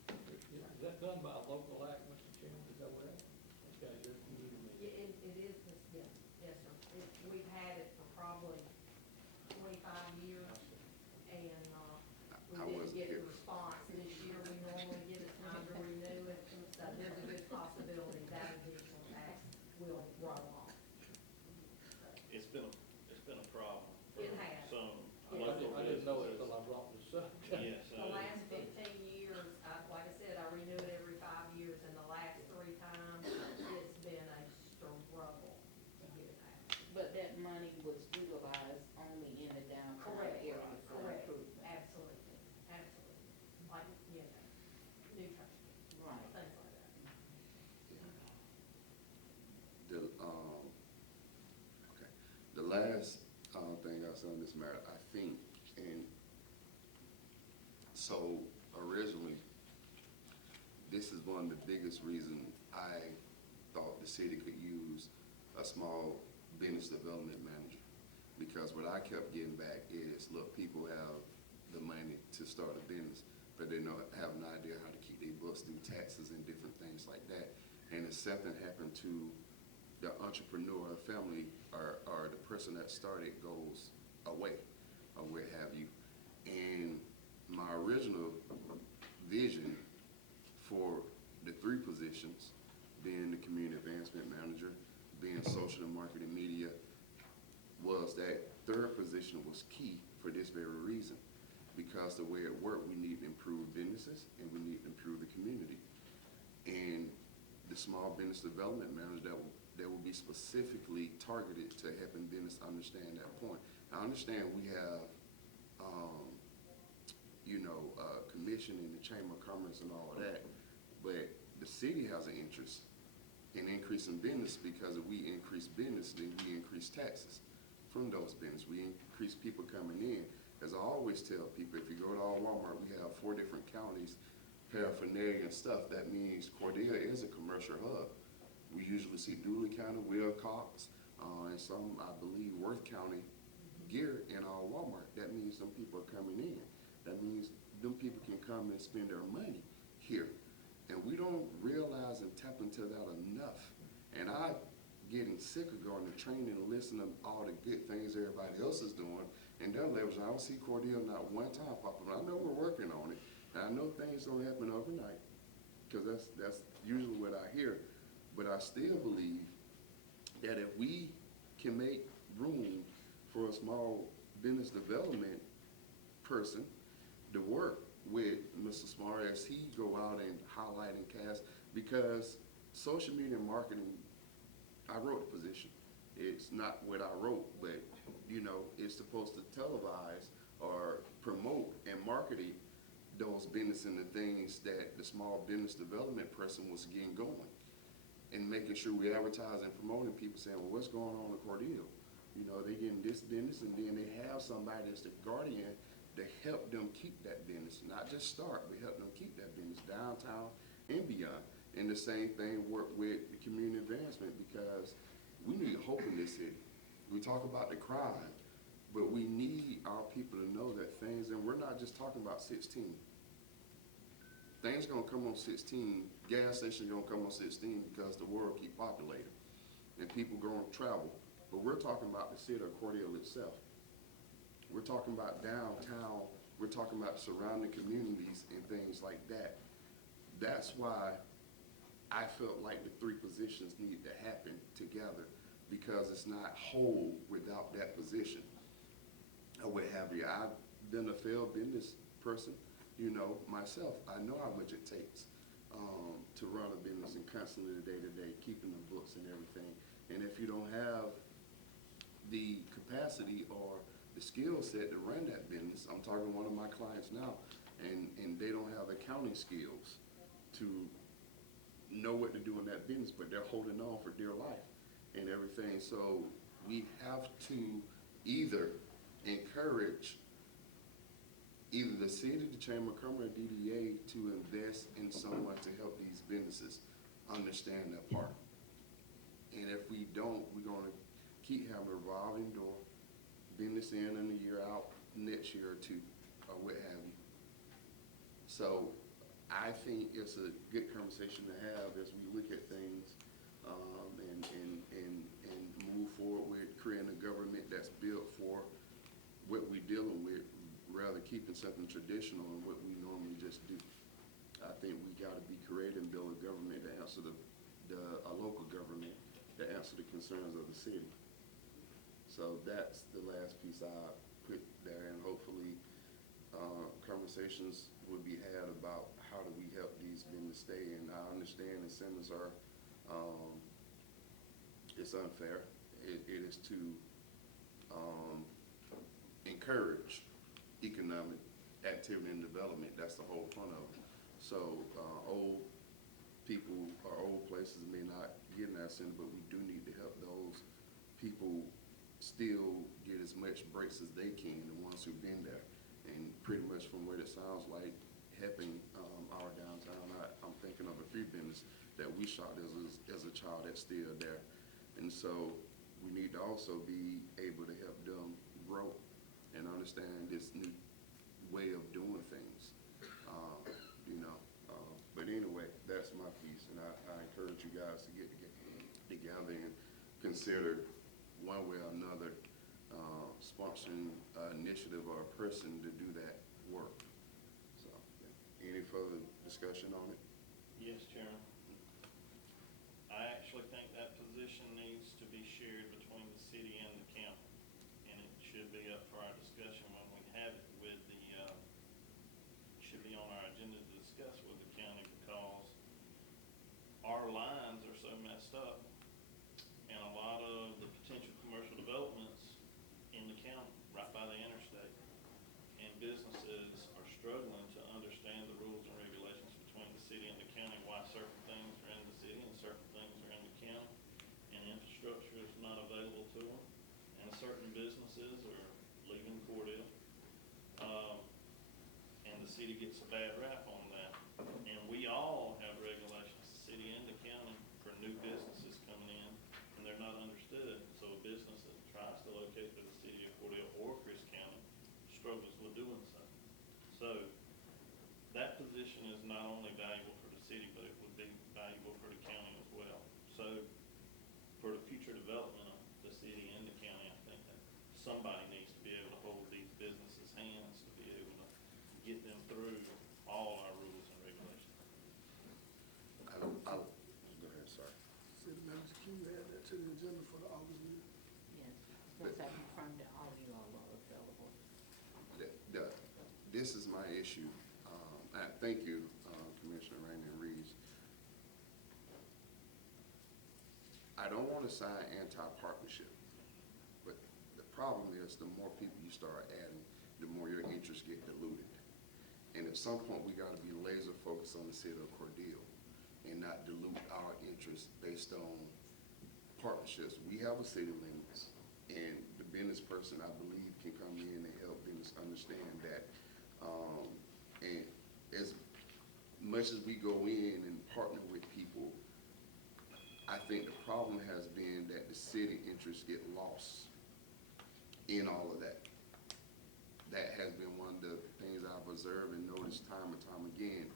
Is that done by a local act, Mr. Chairman, is that what that? Okay, that's new to me. Yeah, it is, yes, yes, sir. We've had it for probably 25 years, and, I we wasn't didn't get a here. response this year. We normally get it time to renew it, so there's a good possibility that additional tax will roll off. It's been a problem for It has. some Yes. local I didn't know it businesses. until I brought this up. Yes, The last 15 years, like I said, I renew it every 5 years, and the last 3 times, it's been a struggle to get it out. But that money was utilized only in the downtown area for Correct, improvement. absolutely, absolutely. Like, you know, new trash, Right. things like that. the, okay, the last, thing I said on this matter, I think, and so originally, this is one of the biggest reasons I thought the city could use a small business development manager. Because what I kept getting back is, look, people have the money to start a business, but they have an idea how to keep their books, do taxes and different things like that. And if something happened to the entrepreneur family, or the person that started goes away, or what have you. And my original vision for the 3 positions, being the community advancement manager, being social and marketing media, was that 3rd position was key for this very reason. Because the way it worked, we need to improve businesses and we need to improve the community. And the small business development manager that will be specifically targeted to helping business understand that point. I understand we have, commission in the Chamber of Commerce and all of that, but the city has an interest in increasing business, because if we increase business, then we increase taxes from those businesses. We increase people coming in. As I always tell people, if you go to our Walmart, we have 4 different counties, paraphernalia and stuff. That means Cordele is a commercial hub. We usually see Dooley County, Wilcox, and some, I believe, Worth County gear in our Walmart. That means some people are coming in. That means them people can come and spend their money here. And we don't realize and tap into that enough. And I'm getting sick of going to training and listening to all the good things everybody else is doing. And they're leveraging. I don't see Cordele not one time pop up. I know we're working on it. And I know things don't happen overnight, because that's usually what I hear. But I still believe that if we can make room for a small business development person to work with Mr. Smart as he go out and highlight and cast, because social media marketing, I wrote the position. It's not what I wrote, but it's supposed to televise or promote and market those business and the things that the small business development person was getting going, and making sure we advertise and promoting people, saying, well, what's going on in Cordele? They getting this business, and then they have somebody that's the guardian to help them keep that business, not just start, but help them keep that business downtown and beyond. And the same thing work with the community advancement, because we need hope in this city. We talk about the crime, but we need our people to know that things, and we're not just talking about 16. Things gonna come on 16, gas stations gonna come on 16, because the world keep populating and people gonna travel. But we're talking about the city of Cordele itself. We're talking about downtown, we're talking about surrounding communities and things like that. That's why I felt like the 3 positions needed to happen together, because it's not whole without that position. Or what have you. I've been a failed business person, myself. I know how much it takes to run a business, and constantly the day-to-day, keeping the books and everything. And if you don't have the capacity or the skill set to run that business, I'm talking to one of my clients now, and they don't have accounting skills to know what to do in that business, but they're holding on for dear life and everything. So we have to either encourage either the city, the Chamber of Commerce, or DDA to invest in someone to help these businesses understand that part. And if we don't, we're gonna keep having a revolving door, business in and a year out, next year or two, or what have you. So I think it's a good conversation to have as we look at things, and move forward with creating a government that's built for what we're dealing with, rather keeping something traditional and what we normally just do. I think we gotta be creative and build a government that answer a local government that answer the concerns of the city. So that's the last piece I put there, and hopefully, conversations will be had about how do we help these businesses stay. And I understand incentives are, it's unfair. It is to encourage economic activity and development. That's the whole point of it. So old people or old places may not get an incentive, but we do need to help those people still get as much breaks as they can, the ones who've been there. And pretty much from what it sounds like, helping our downtown, I'm thinking of a few businesses that we shot as a child that's still there. And so we need to also be able to help them grow and understand this new way of doing things, but anyway, that's my piece, and I encourage you guys to get together and consider one way or another sponsoring an initiative or a person to do that work. So, any further discussion on it? Yes, Chairman. I actually think that position needs to be shared between the city and the county, and it should be up for our discussion when we have it with the, should be on our agenda to discuss with the county, because our lines are so messed up, and a lot of the potential commercial developments in the county, right by the interstate, and businesses are struggling to understand the rules and regulations between the city and the county, why certain things are in the city and certain things are in the county, and infrastructure is not available to them, and certain businesses are leaving Cordele, and the city gets a bad rap on that. And we all have regulations, the city and the county, for new businesses coming in, and they're not understood. So a business that tries to locate to the city of Cordele or Chris County struggles with doing so. So that position is not only valuable for the city, but it would be valuable for the county as well. So for the future development of the city and the county, I think that somebody needs to be able to hold these businesses' hands to be able to get them through all our rules and regulations. Go ahead, sorry. City Manager, can you add that to the agenda for the August meeting? Yes, since I confirmed that all of you all are available. This is my issue. Thank you, Commissioner Raymond Reeves. I don't want to sign anti-partnership, but the problem is the more people you start adding, the more your interests get diluted. And at some point, we got to be laser focused on the city of Cordele and not dilute our interests based on partnerships. We have a city limits, and the business person, I believe, can come in and help business understand that. And as much as we go in and partner with people, I think the problem has been that the city interests get lost in all of that. That has been one of the things I've observed and noticed time and time again.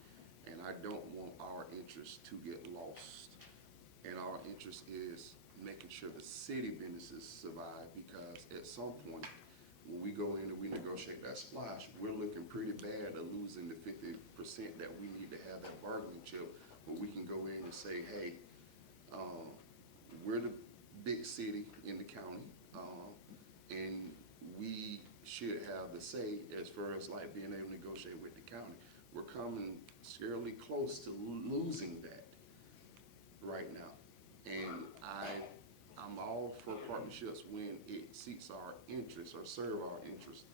And I don't want our interests to get lost. And our interest is making sure the city businesses survive, because at some point, when we go in and we negotiate that splash, we're looking pretty bad at losing the 50% that we need to have that bargaining chip, where we can go in and say, hey, we're the big city in the county, and we should have the say as far as like being able to negotiate with the county. We're coming scarily close to losing that right now. And I'm all for partnerships when it seeks our interests or serve our interests.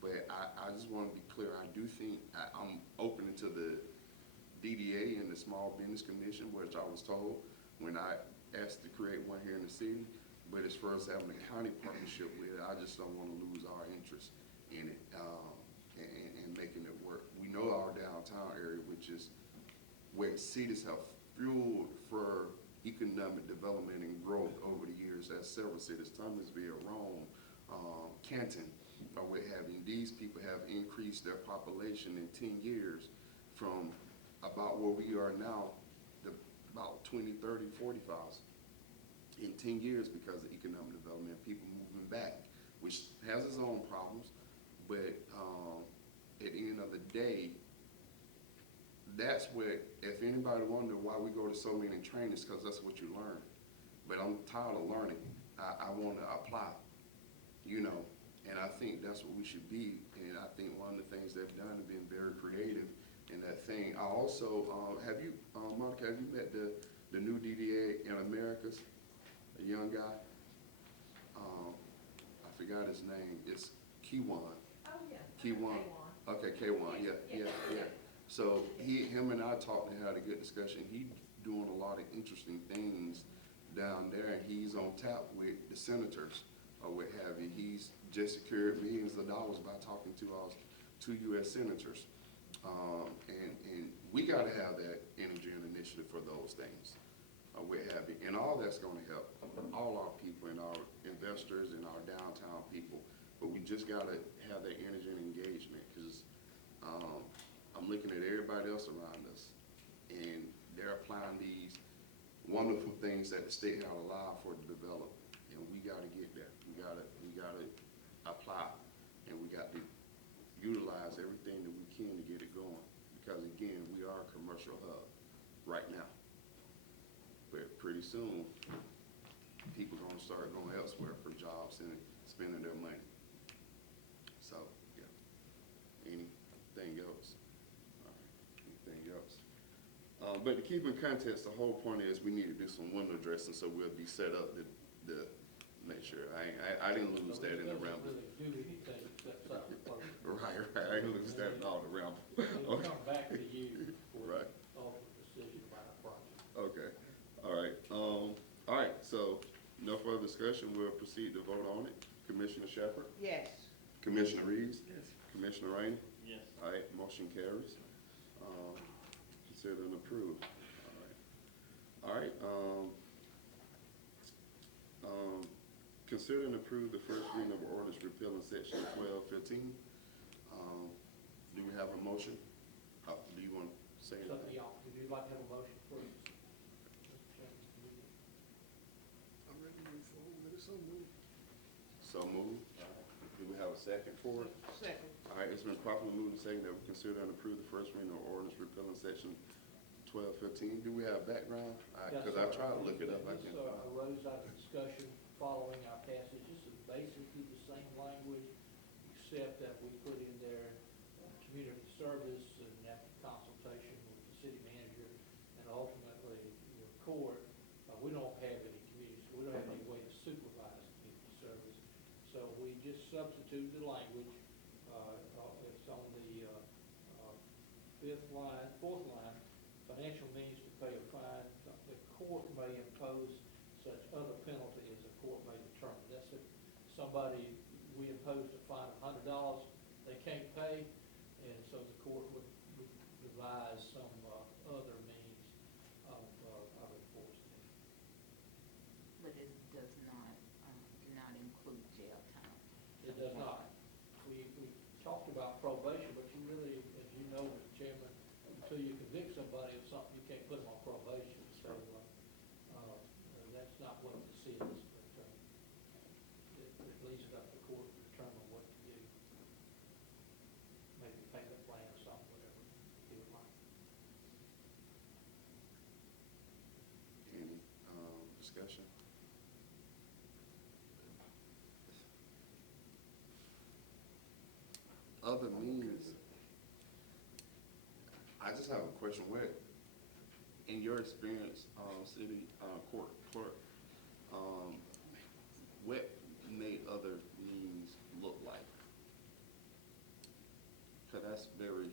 But I just want to be clear, I do think I'm open to the DDA and the Small Business Commission, which I was told when I asked to create one here in the city. But as far as having a county partnership with it, I just don't want to lose our interest in it and making it work. We know our downtown area, which is where cities have fueled for economic development and growth over the years as several cities, Thomasville, Rome, Canton, or what have you. These people have increased their population in 10 years from about where we are now to about 20, 30, 40,000 in 10 years because of economic development, people moving back, which has its own problems, but at the end of the day, that's what, if anybody wonder why we go to so many trainings, because that's what you learn. But I'm tired of learning. I want to apply, you know, and I think that's what we should be. And I think one of the things they've done is been very creative in that thing. I also, have you, Monica, have you met the new DDA in Americas? A young guy? I forgot his name. It's Kiwan. Oh, yeah. Kiwan. Okay, K1, yeah. So him and I talked and had a good discussion. He's doing a lot of interesting things down there, and he's on tap with the senators or what have you. He's just secured millions of dollars by talking to us, 2 U.S. senators. And we got to have that energy and initiative for those things, or what have you. And all that's going to help all our people and our investors and our downtown people. But we just got to have that energy and engagement, because I'm looking at everybody else around us, and they're applying these wonderful things that the state has allowed for to develop, and we got to get there. We got to apply, and we got to utilize everything that we can to get it going, because again, we are a commercial hub right now, but pretty soon people are going to start going elsewhere for jobs and spending their money. So yeah, anything else? Anything else? But to keep in context, the whole point is we need to do some window dressing, so we'll be set up to make sure. I didn't lose that in the ramble. Really do anything except sign the program. Right, I didn't lose that in all the ramble. It'll Okay. come back to you for Right. ultimate decision about our project. Okay, all right. All right, so no further discussion, we'll proceed to vote on it. Commissioner Shepherd? Yes. Commissioner Reeves? Yes. Commissioner Rainey? Yes. All right, motion carries. Consider and approve. All right. Consider and approve the first reading of ordinance repealing section 1215. Do we have a motion? Do you want to say So, anything? y'all, would you like to have a motion first? Mr. Chairman? I'm ready to move forward with it, so move. So moved. Do we have a second for it? Second. All right, it's been properly moved and seconded that we consider and approve the first reading of ordinance repealing section 1215. Do we have background? Because I tried to look it up. I This can't find it. arose out of discussion following our passage. This is basically the same language, except that we put in there community service and after consultation with the city manager and ultimately your court. We don't have any community, we don't have any way to supervise community service. So we just substitute the language. It's on the fourth line, financial means to pay a fine. The court may impose such other penalty as the court may determine. That's if somebody, we imposed a fine of $100, they can't pay, and so the court would devise some other means of enforcing it. But it does not include jail time. It does not. We talked about probation, but you really, as you know, Mr. Chairman, until you convict somebody of something, you can't put them on probation. So, that's not what this is, but, it leaves it up to the court to determine what to do. Maybe payment plan or something, whatever you would like. Any discussion? Other means, I just have a question. What, in your experience, city court clerk, what may other means look like? Because that's very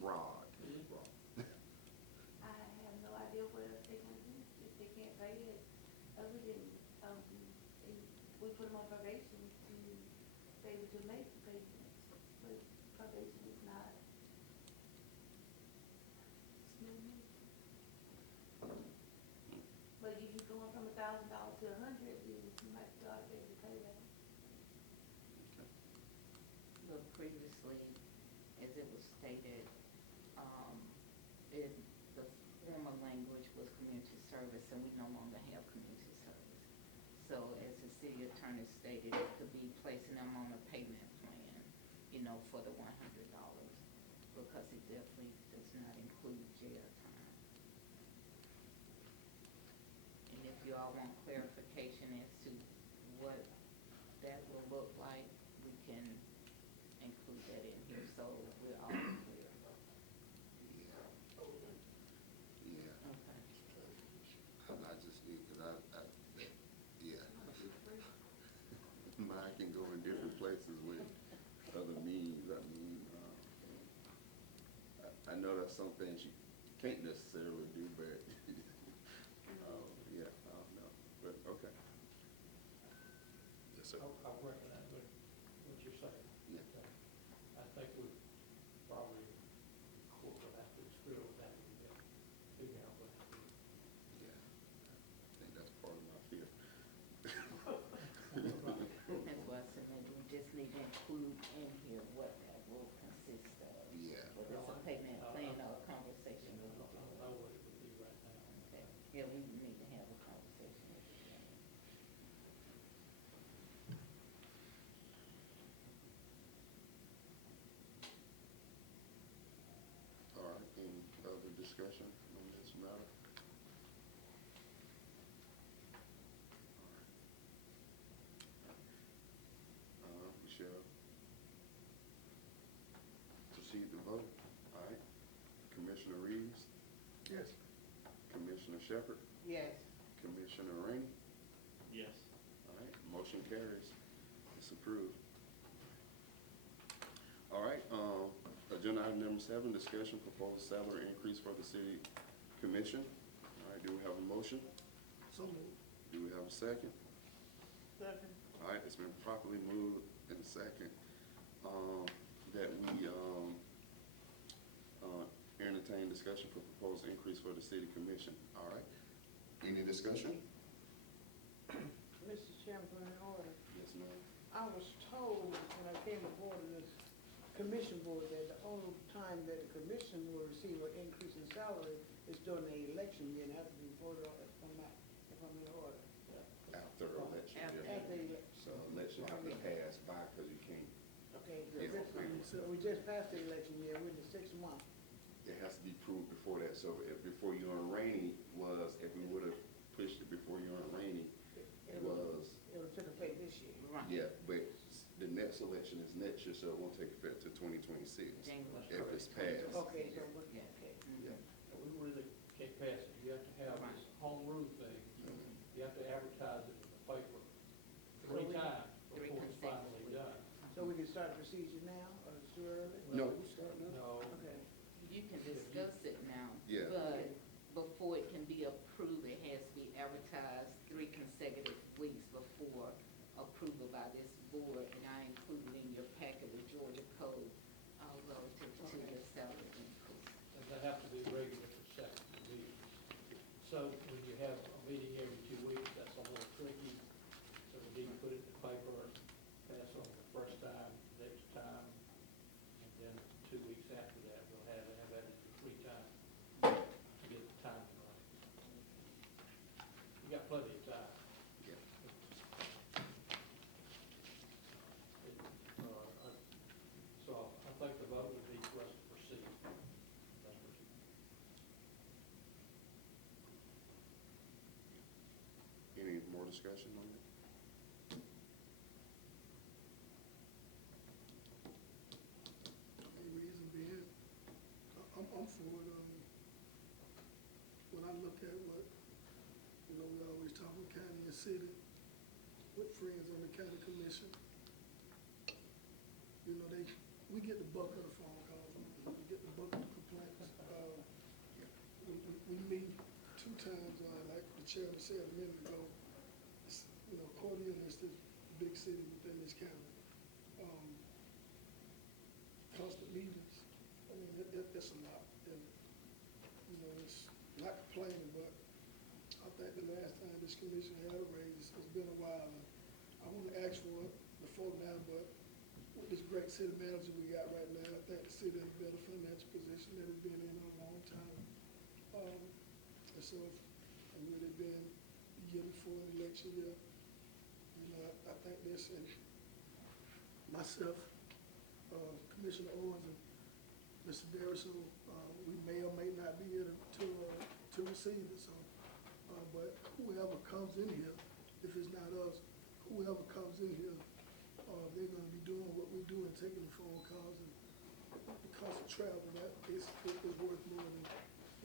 broad. It is wrong. I have no idea what else they can do if they can't pay it, other than, we put them on probation to be able to make the payments, but probation is not smooth. But you but previously, as it was stated, the former language was community service, and we no longer have community service. So as the city attorney stated, it could be placing them on a payment plan, for the $100, because it definitely does not include jail time. And if you all want clarification as to what that will look like, we can include that in here, so we're all clear. Yeah. Okay. I just need, cause yeah. Mine can go in different places with other means. I mean, I know that's some things you can't necessarily do, but, yeah, I don't know, but, okay. Yes, sir. I recognize what you're saying. Yeah. I think we probably, court will have to scribble that and figure out what to do. Yeah, I think that's part of my fear. That's why I said maybe we just need to include in here what that will consist of. Yeah. Whether it's a payment plan or a conversation with the I don't know what it would be right now. Okay. Yeah, we need to have a conversation with the judge. All right, any other discussion on this matter? All right. Michelle? Proceed to vote. All right. Commissioner Reeves? Yes. Commissioner Shepherd? Yes. Commissioner Rainey? Yes. All right, motion carries. It's approved. All right, agenda item number 7, discussion proposed salary increase for the city commission. All right, do we have a motion? So moved. Do we have a second? Second. All right, it's been properly moved and second, that we, entertain discussion for proposed increase for the city commission. All right, any discussion? Mr. Chairman, for an order. Yes, ma'am. I was told when I came aboard of this commission board that the only time that the commission will receive an increase in salary is during the election year, and have to be voted on if I'm in order. After election. After. yeah. After the election. So election have to pass by, because you can't, Okay, Yeah. so we just passed the election year, we're in the 6th month. it has to be proved before that. So if before you on Rainey was, if we would have pushed it before you on Rainey, It would took effect this year. Right. yeah, but the next election is next year, so it won't take effect till 2026. January If it's 1st, passed. Okay, so, Yeah. okay. Yeah. We really can't pass it. You have to have this home rule thing. You have to advertise it in the paper 3 times Three before it's finally consecutive. done. So we can start the procedure now, or it's too early? No. No, Okay. You can discuss it now. Yeah. But before it can be approved, it has to be advertised 3 consecutive weeks before approval by this board. And I included in your packet the Georgia code relative to the salary increase. and they have to be regular consecutive meetings. So when you have a meeting every 2 weeks, that's a little tricky. So we need to put it in the paper, pass on the first time, next time, and then 2 weeks after that, we'll have that 3 times to get the timing right. You got plenty of time. Yeah. So I think the vote would be for us to proceed. That's what you. Any more discussion on it? The reason being, I'm for it, when I look at what, we always talk about county and city, with friends on the county commission, we get the buck of the phone calls, we get the buck of the complaints. We meet 2 times, like the chairman said a minute ago, Cordele is this big city within this county. Constant meetings, I mean, it's a lot, and, it's not complaining, but I think the last time this commission had a raise, it's been a while, and I want to ask for it before now, but with this great city manager we got right now. I think the city is in a better financial position than it's been in a long time. And so I'm really been year before an election year. You know, I think this, and myself, Commissioner Owens and Mr. Garrison, we may or may not be here to receive it, so. But whoever comes in here, if it's not us, whoever comes in here, they're gonna be doing what we do and taking the phone calls, and the cost of travel, that is worth more than,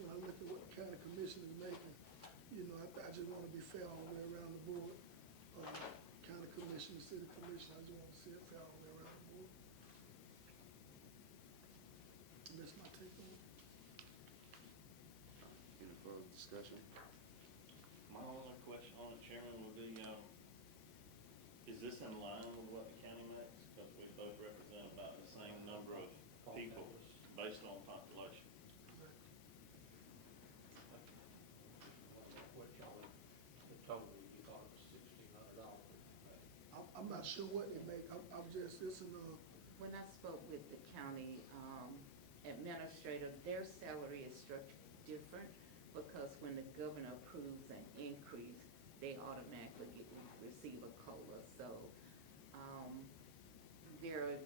when I look at what the county commission is making, you know, I just wanna be fair all the way around the board. County commission, city commission, I just wanna see it fair all the way around the board. And that's my take on it. Any further discussion? My only question on it, Chairman, would be, is this in line with what the county makes? Because we both represent about the same number of people based on population. What y'all had told me, you thought it was $1,600. I'm not sure what they make, I'm just, listen, When I spoke with the county administrator, their salary is structured different because when the governor approves an increase, they automatically receive a COLA. So there are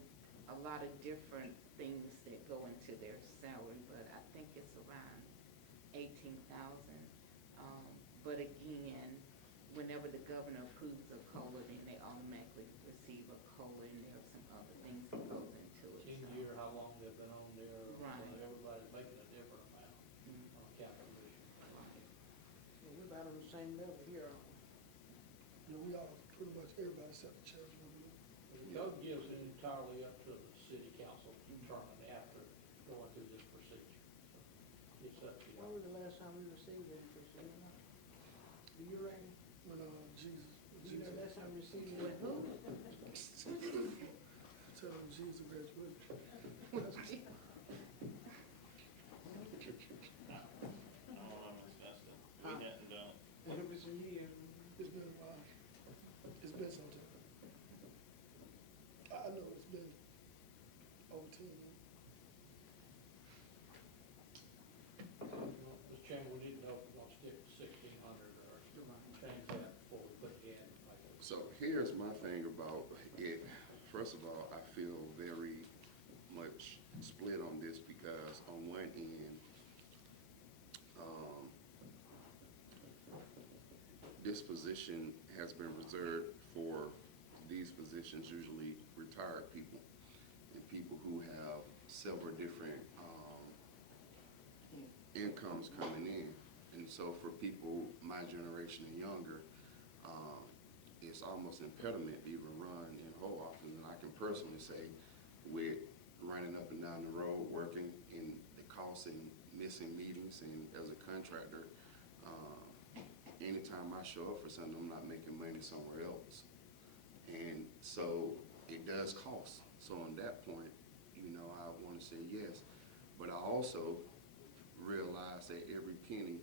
a lot of different things that go into their salary, but I think it's around 18,000. But again, whenever the governor approves a COLA, then they automatically receive a COLA, and there are some other things that goes into it. 10-year, how long they've been on there. Right. So everybody's making a different amount on calculation. We're about on the same level here. you know, we all, pretty much everybody except the church. The code gives it entirely up to the city council to determine after going through this procedure. So it's up to you. When was the last time we received it? Do you reckon? When, Jesus. You know, last time we received it? With who? Tell them Jesus graduated. I don't know, Ms. Vesta. We hadn't done it. It was a year. It's been a while. It's been some time. I know it's been over 10 years. Mr. Chairman, we need to know if we're gonna stick with 1,600 or change that before we put it in. So here's my thing about it. First of all, I feel very much split on this because on one end, this position has been reserved for these positions, usually retired people and people who have several different incomes coming in. And so for people my generation and younger, it's almost an impediment to even run in whole office. And I can personally say, with running up and down the road, working in the costs and missing meetings, and as a contractor, anytime I show up for something, I'm not making money somewhere else. And so it does cost. So on that point, you know, I want to say yes. But I also realize that every penny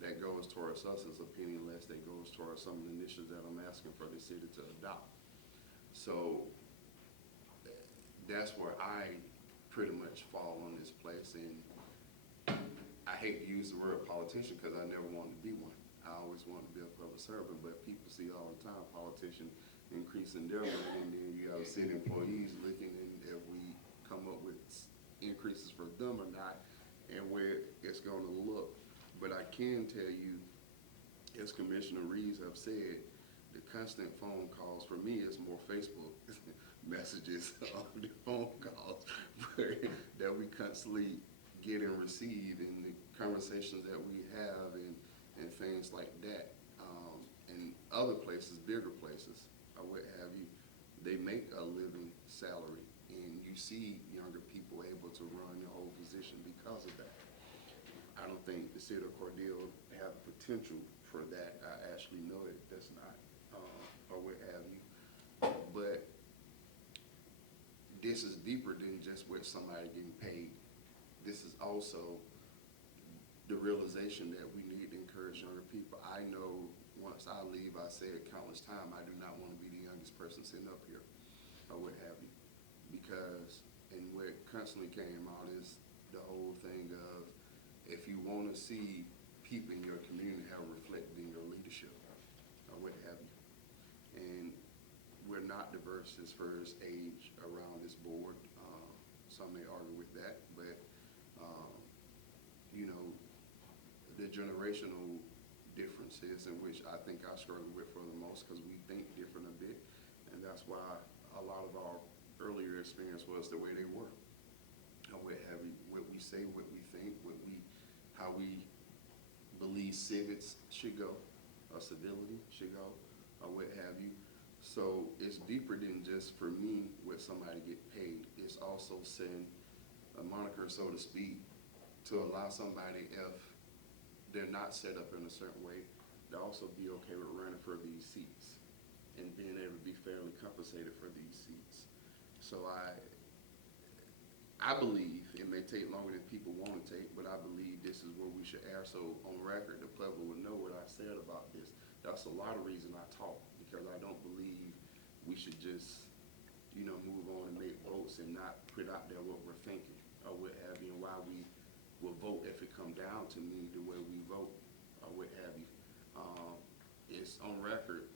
that goes towards us is a penny less that goes towards some of the initiatives that I'm asking for the city to adopt. So that's where I pretty much fall on this place. And I hate to use the word politician because I never wanted to be one. I always wanted to be a public servant, but people see all the time politicians increasing their money, and then you have city employees looking and if we come up with increases for them or not, and where it's going to look. But I can tell you, as Commissioner Reeves have said, the constant phone calls for me is more Facebook messages on the phone calls that we constantly get and receive, and the conversations that we have, and things like that. And other places, bigger places, or what have you, they make a living salary, and you see younger people able to run the whole position because of that. I don't think the city of Cordele have the potential for that. I actually know it does not, or what have you. But this is deeper than just with somebody getting paid. This is also the realization that we need to encourage younger people. I know once I leave, I say it countless times, I do not want to be the youngest person sitting up here, or what have you, because, and what constantly came out is the whole thing of, if you wanna see people in your community have reflected in your leadership, or what have you. And we're not diverse as far as age around this board. Some may argue with that, but, you know, the generational differences in which I think I struggle with for the most, because we think different a bit, and that's why a lot of our earlier experience was the way they were. What have you, what we say, what we think, how we believe civics should go, or civility should go, or what have you. So it's deeper than just, for me, what somebody get paid. It's also setting a moniker, so to speak, to allow somebody, if they're not set up in a certain way, to also be okay with running for these seats and being able to be fairly compensated for these seats. So I believe it may take longer than people want to take, but I believe this is where we should err. So on record, the public will know what I said about this. That's a lot of reason I talk, because I don't believe we should just, you know, move on and make votes and not put out there what we're thinking or what have you, and why we will vote if it come down to me the way we vote or what have you. It's on record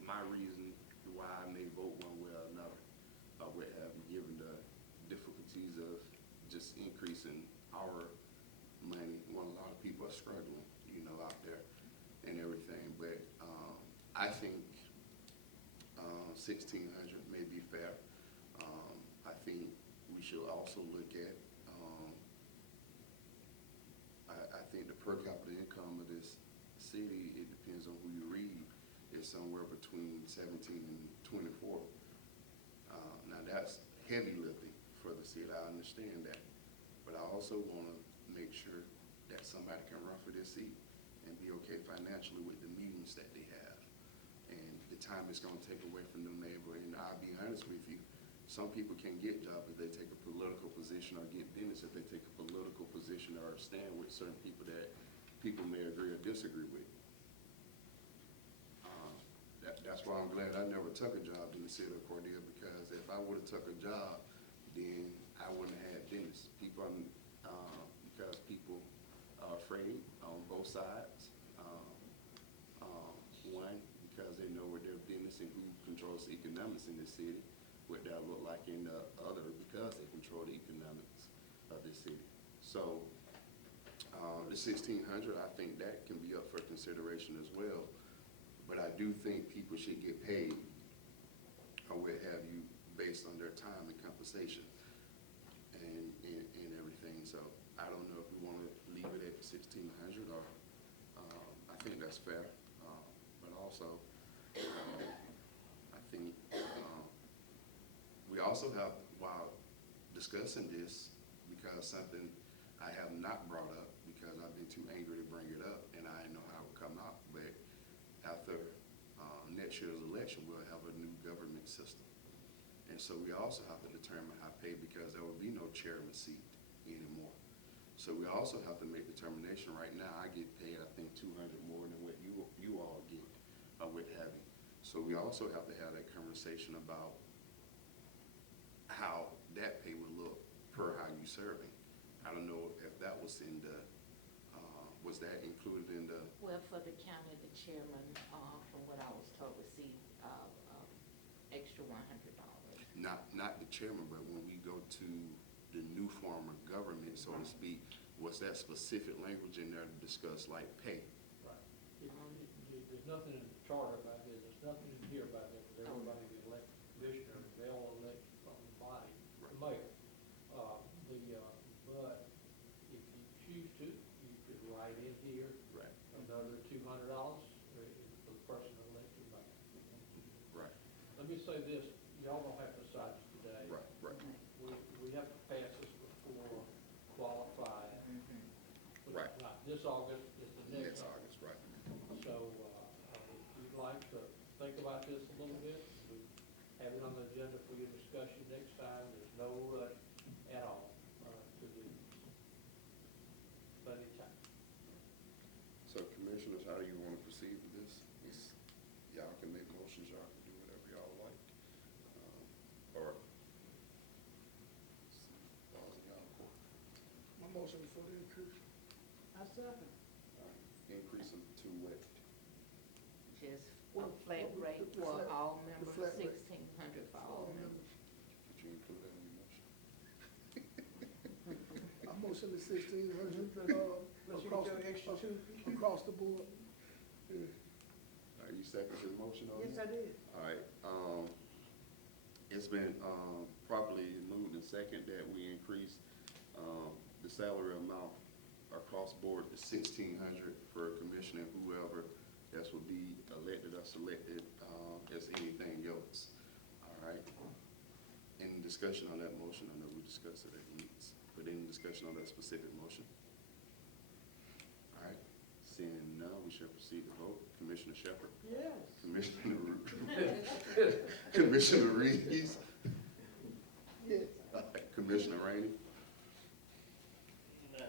my reason why I may vote one way or another or what have you, given the difficulties of just increasing our money when a lot of people are struggling, you know, out there and everything. But I think 1,600 may be fair. I think we should also look at, I think the per capita income of this city, it depends on who you read, is somewhere between 17 and 24. Now that's heavy lifting for the city, I understand that. But I also want to make sure that somebody can run for this seat and be okay financially with the meetings that they have. And the time it's going to take away from them neighbor. And I'll be honest with you, some people can get jobs if they take a political position, or get business if they take a political position, or stand with certain people that people may agree or disagree with. That's why I'm glad I never took a job in the city of Cordele, because if I would have took a job, then I wouldn't have had business. Because people are afraid on both sides. One, because they know where their business and who controls the economics in the city, what that look like in the other, because they control the economics of the city. So the 1,600, I think that can be up for consideration as well. But I do think people should get paid, or what have you, based on their time and compensation and everything. So I don't know if we want to leave it at 1,600, or I think that's fair. But also, I think we also have, while discussing this, because something I have not brought up, because I've been too angry to bring it up, and I didn't know how it would come out, but after next year's election, we'll have a new government system. And so we also have to determine how pay, because there will be no chairman seat anymore. So we also have to make determination. Right now, I get paid, I think, 200 more than what you all get, or what have you. So we also have to have that conversation about how that pay would look per how you serving. I don't know if that was in the, was that included in the? Well, for the county, the chairman, from what I was told, received extra $100. Not the chairman, but when we go to the new form of government, so to speak, was that specific language in there to discuss like pay? Right. There's nothing in the charter about this, there's nothing in here about that, because everybody is elected commissioner, they all elect from the body, the mayor. But if you choose to, you could write in here another $200 for the person elected mayor. Right. Let me say this, y'all don't have to decide this today. Right. We have to pass this before qualifying. Right. Not this August, it's the next August, right. So, if you'd like to think about this a little bit, we have it on the agenda for your discussion next time. There's no rush at all, to do plenty of time. So commissioners, how do you want to proceed with this? Y'all can make motions, y'all can do whatever y'all like. Or motion for the increase. I second. Increase them to what? Just a flat rate the for flat- all the members, flat rate. 1,600 for all members. Could you include that in your motion? I motion the 1,600, But you across, get your extra two. across the board. Are you second to the motion on Yes, this? I did. All right, it's been, properly moved and second that we increase, the salary amount across board to 1,600 for commissioner, whoever that's will be elected or selected, as anything else. All right. Any discussion on that motion? I know we discussed it at meetings, but any discussion on that specific motion? All right, seeing none, we shall proceed to vote. Commissioner Shepherd? Yes. Commissioner Reeves? Yes. Commissioner Rainey? No.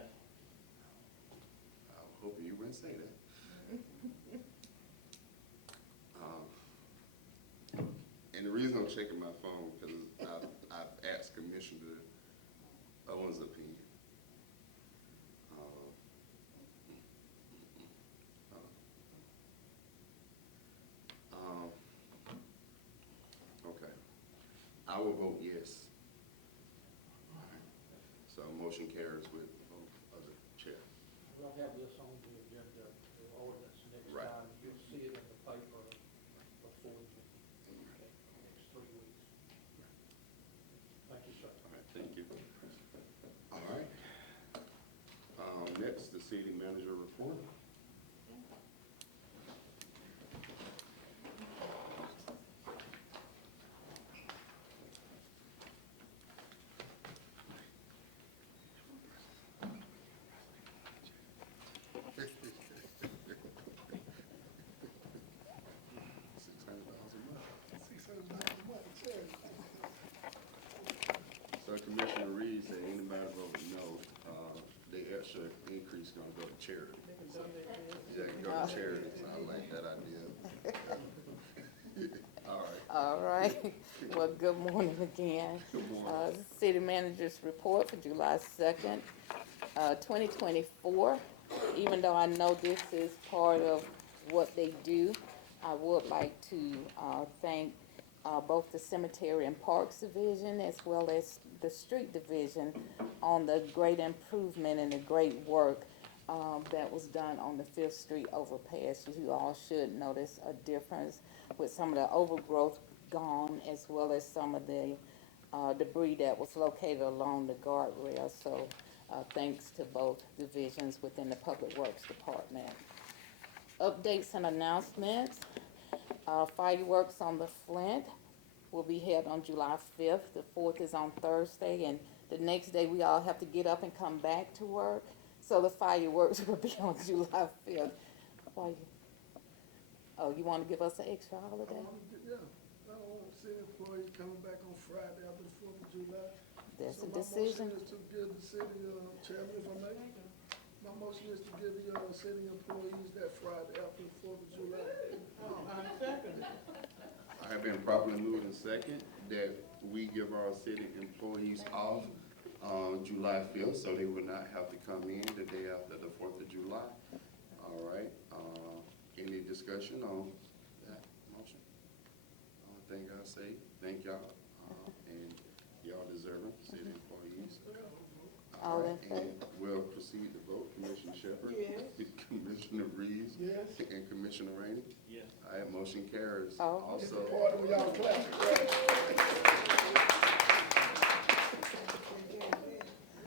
I'm hoping you wouldn't say that. And the reason I'm checking my phone, because I've asked Commissioner Owens' opinion. Okay. I will vote yes. All right. So motion carries with the vote of the chair. We'll have this on the agenda, the ordinance next Right. time. You'll see it in the paper before the next 3 weeks. Thank you, sir. All right, thank you. All right. Next, the city manager report. So Commissioner Reeves said any matter vote no, the extra increase gonna go to charity. Yeah, it can go to charity, so I like that idea. All right. All right. Well, good morning again. Good morning. City Manager's Report for July 2nd, 2024. Even though I know this is part of what they do, I would like to thank both the Cemetery and Parks Division as well as the Street Division on the great improvement and the great work that was done on the 5th Street overpass. You all should notice a difference with some of the overgrowth gone as well as some of the debris that was located along the guardrail. So thanks to both divisions within the Public Works Department. Updates and announcements. Fireworks on the Flint will be held on July 5th. The 4th is on Thursday, and the next day we all have to get up and come back to work. So the fireworks will be on July 5th. Why? Oh, you want to give us an extra holiday? I want to see employees coming back on Friday after the 4th of July. That's a So decision. my motion is to give the city, chairman, if I may, my motion is to give the, city employees that Friday after the 4th of July. Oh, I second. I have been properly moved and second that we give our city employees off on July 5th, so they will not have to come in the day after the 4th of July. All right, any discussion on that motion? Thing I say, thank y'all, and y'all deserving, city employees. All in right, favor? and we'll proceed to vote. Commissioner Shepherd? Yes. Commissioner Reeves? Yes. And Commissioner Rainey? Yes. All right, motion carries. Oh. It's Also, the part where y'all clap.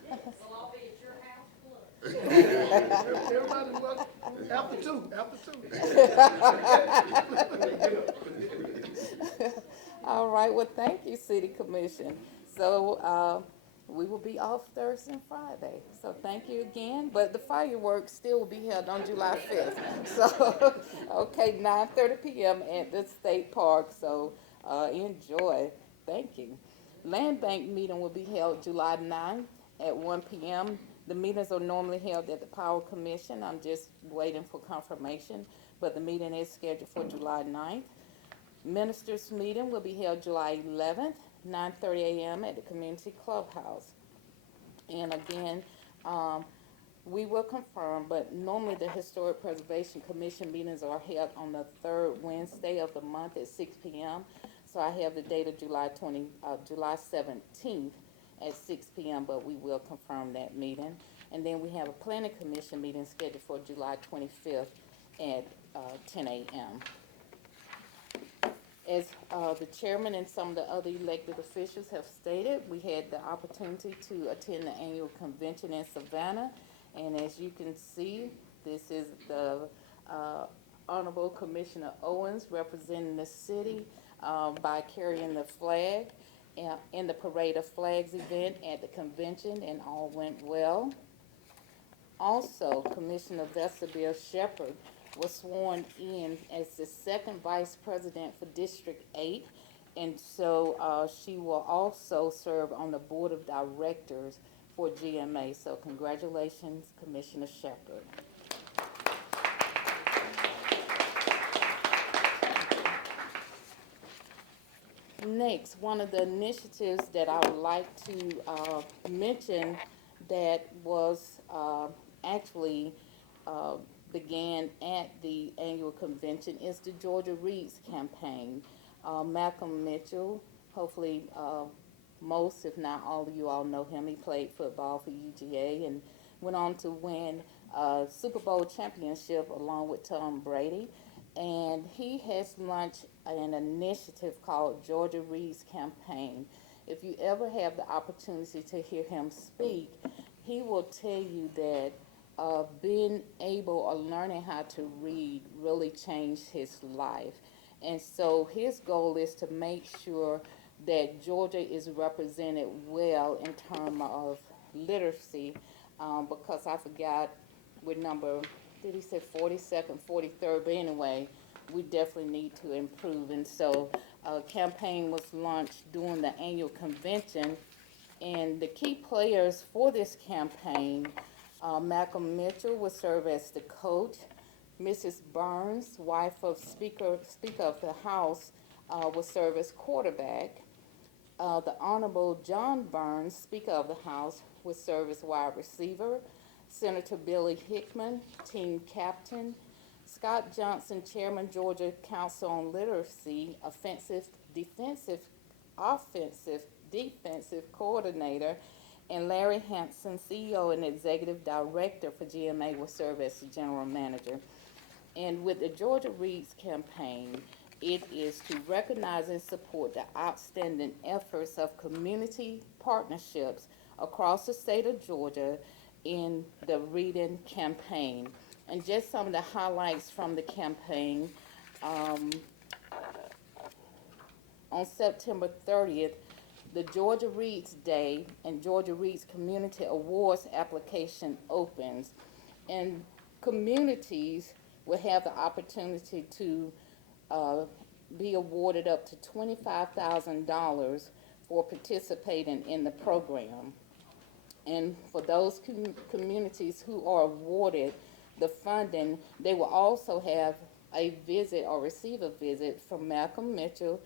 We'll all be at your house plus. Everybody, well, after 2. All right, well, thank you, City Commission. So, we will be off Thursday and Friday. So thank you again, but the fireworks still will be held on July 5th. So, okay, 9:30 p.m. at the State Park, so, enjoy. Thank you. Land Bank meeting will be held July 9th at 1 p.m. The meetings are normally held at the Power Commission. I'm just waiting for confirmation, but the meeting is scheduled for July 9th. Ministers' meeting will be held July 11th, 9:30 a.m. at the Community Clubhouse. And again, We will confirm, but normally the Historic Preservation Commission meetings are held on the third Wednesday of the month at 6 p.m. So I have the date of July 17th at 6 p.m., but we will confirm that meeting. And then we have a Planning Commission meeting scheduled for July 25th at 10 a.m. As the chairman and some of the other elected officials have stated, we had the opportunity to attend the annual convention in Savannah. And as you can see, this is the Honorable Commissioner Owens representing the city by carrying the flag in the Parade of Flags event at the convention, and all went well. Also, Commissioner Vesta Shepherd was sworn in as the second vice president for District 8, and so she will also serve on the board of directors for GMA. So congratulations, Commissioner Shepherd. Next, one of the initiatives that I would like to mention that was actually began at the annual convention is the Georgia Reads campaign. Malcolm Mitchell, hopefully most, if not all of you all know him. He played football for UGA and went on to win a Super Bowl championship along with Tom Brady. And he has launched an initiative called Georgia Reads Campaign. If you ever have the opportunity to hear him speak, he will tell you that being able or learning how to read really changed his life. And so his goal is to make sure that Georgia is represented well in terms of literacy, because I forgot what number, did he say 42nd, 43rd, but anyway, we definitely need to improve. And so a campaign was launched during the annual convention, and the key players for this campaign, Malcolm Mitchell will serve as the coach. Mrs. Burns, wife of Speaker of the House, will serve as quarterback. The Honorable John Burns, Speaker of the House, will serve as wide receiver. Senator Billy Hickman, team captain. Scott Johnson, Chairman, Georgia Council on Literacy, offensive, defensive coordinator, and Larry Hanson, CEO and Executive Director for GMA, will serve as the General Manager. And with the Georgia Reads campaign, it is to recognize and support the outstanding efforts of community partnerships across the state of Georgia in the reading campaign. And just some of the highlights from the campaign, on September 30th, the Georgia Reads Day and Georgia Reads Community Awards application opens, and communities will have the opportunity to be awarded up to $25,000 for participating in the program. And for those communities who are awarded the funding, they will also have a visit or receive a visit from Malcolm Mitchell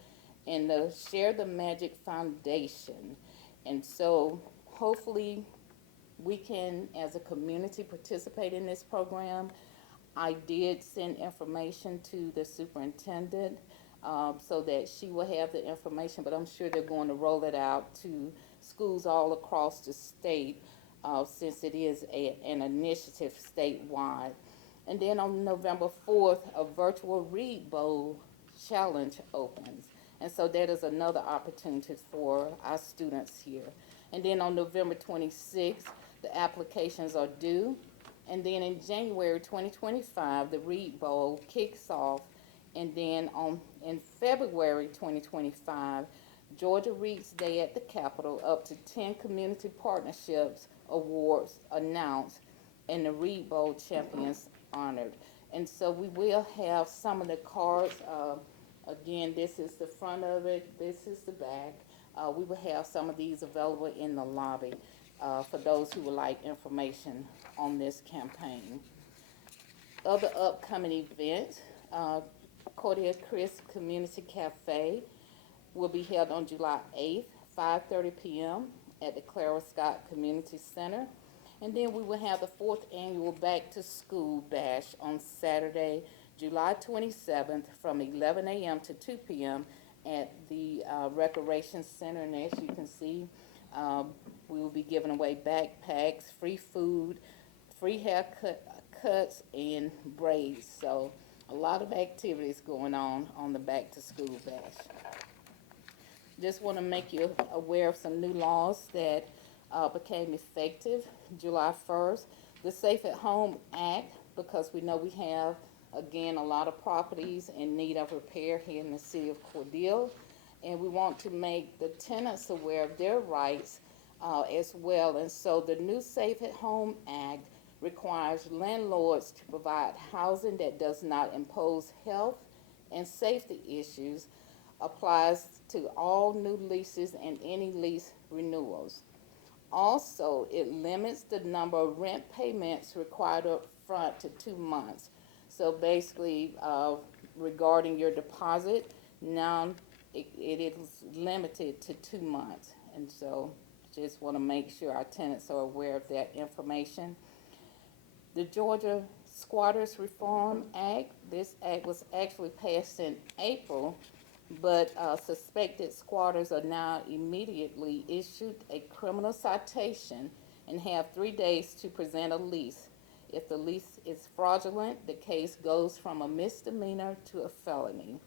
and the Share the Magic Foundation. And so hopefully we can, as a community, participate in this program. I did send information to the superintendent so that she will have the information, but I'm sure they're going to roll it out to schools all across the state since it is an initiative statewide. And then on November 4th, a virtual Read Bowl challenge opens. And so that is another opportunity for our students here. And then on November 26th, the applications are due. And then in January 2025, the Read Bowl kicks off. And then in February 2025, Georgia Reads Day at the Capitol, up to 10 community partnerships awards announced and the Read Bowl champions honored. And so we will have some of the cards. Again, this is the front of it, this is the back. We will have some of these available in the lobby for those who would like information on this campaign. Other upcoming events, Cordele Community Cafe will be held on July 8th, 5:30 p.m. at the Clara Scott Community Center. And then we will have the 4th annual Back to School Bash on Saturday, July 27th from 11 a.m. to 2 p.m. at the Recreation Center. And as you can see, we will be giving away backpacks, free food, free haircuts, and braids. So a lot of activities going on the Back to School Bash. Just want to make you aware of some new laws that became effective July 1st. The Safe at Home Act, because we know we have, again, a lot of properties in need of repair here in the city of Cordele, and we want to make the tenants aware of their rights as well. And so the new Safe at Home Act requires landlords to provide housing that does not impose health and safety issues, applies to all new leases and any lease renewals. Also, it limits the number of rent payments required up front to 2 months. So basically, regarding your deposit, now it is limited to 2 months. And so just want to make sure our tenants are aware of that information. The Georgia Squatters Reform Act, this act was actually passed in April, but suspected squatters are now immediately issued a criminal citation and have 3 days to present a lease. If the lease is fraudulent, the case goes from a misdemeanor to a felony.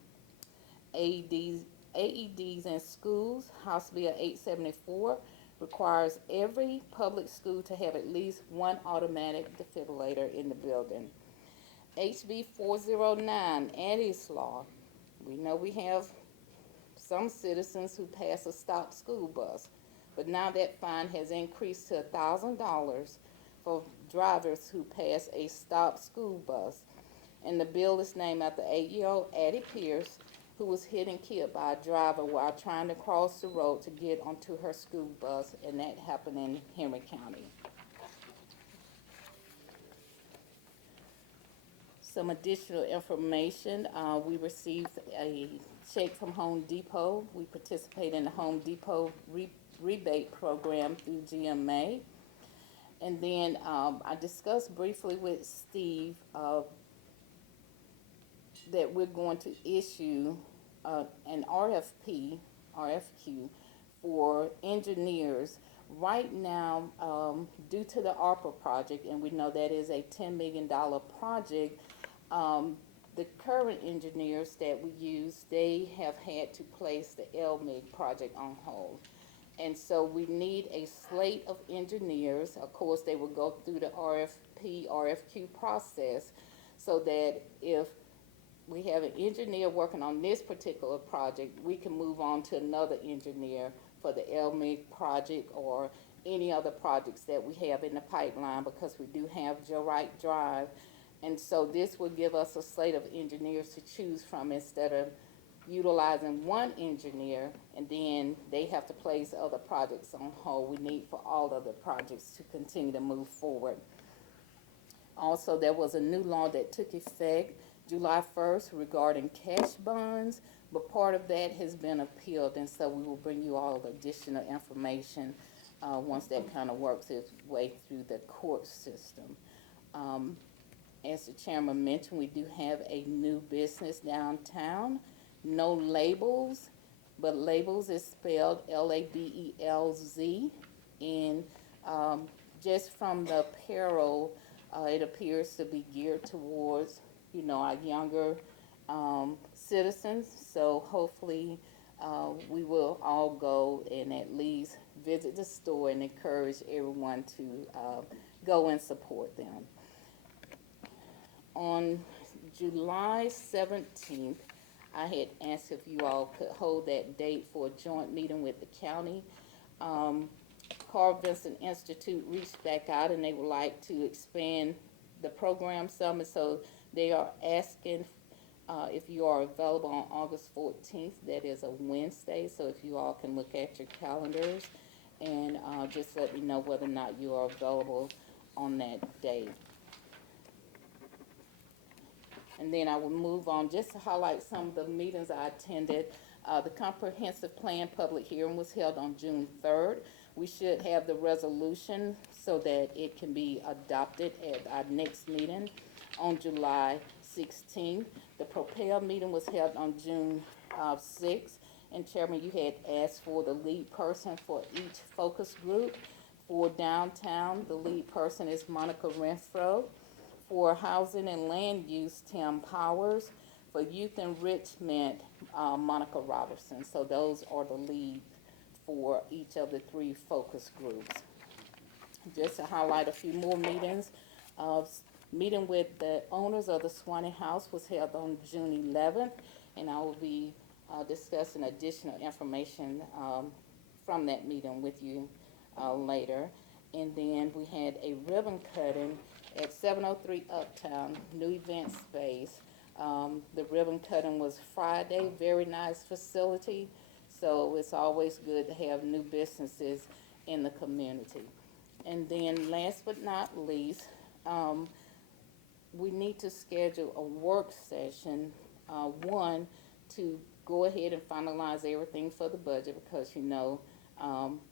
AEDs in schools, House Bill 874, requires every public school to have at least one automatic defibrillator in the building. HB 409, Addis Law. We know we have some citizens who pass a stopped school bus, but now that fine has increased to $1,000 for drivers who pass a stopped school bus. And the bill is named after 8-year-old Addie Pierce, who was hit and killed by a driver while trying to cross the road to get onto her school bus, and that happened in Henry County. Some additional information, we received a check from Home Depot. We participate in the Home Depot rebate program through GMA. And then I discussed briefly with Steve that we're going to issue an RFQ for engineers. Right now, due to the ARPA project, and we know that is a $10 million project, the current engineers that we use, they have had to place the LMIG project on hold. And so we need a slate of engineers. Of course, they will go through the RFQ process, so that if we have an engineer working on this particular project, we can move on to another engineer for the LMIG project or any other projects that we have in the pipeline, because we do have Joe Wright Drive. And so this will give us a slate of engineers to choose from, instead of utilizing one engineer and then they have to place other projects on hold. We need for all other projects to continue to move forward. Also, there was a new law that took effect July 1st regarding cash bonds, but part of that has been appealed, and so we will bring you all additional information once that kind of works its way through the court system. As the chairman mentioned, we do have a new business downtown. No Labels, but Labels is spelled Labelz, and just from the apparel, it appears to be geared towards, you know, our younger citizens. So hopefully we will all go and at least visit the store and encourage everyone to go and support them. On July 17th, I had asked if you all could hold that date for a joint meeting with the county. Carl Vincent Institute reached back out and they would like to expand the program some, and so they are asking if you are available on August 14th. That is a Wednesday, so if you all can look at your calendars and just let me know whether or not you are available on that day. And then I will move on just to highlight some of the meetings I attended. The comprehensive plan public hearing was held on June 3rd. We should have the resolution so that it can be adopted at our next meeting on July 16th. The Propel meeting was held on June 6th, and Chairman, you had asked for the lead person for each focus group. For downtown, the lead person is Monica Renfro. For housing and land use, Tim Powers. For youth enrichment, Monica Robertson. So those are the leads for each of the 3 focus groups. Just to highlight a few more meetings, meeting with the owners of the Swanee House was held on June 11th, and I will be discussing additional information from that meeting with you later. And then we had a ribbon cutting at 703 Uptown, new event space. The ribbon cutting was Friday, very nice facility, so it's always good to have new businesses in the community. And then last but not least, we need to schedule a work session, one, to go ahead and finalize everything for the budget, because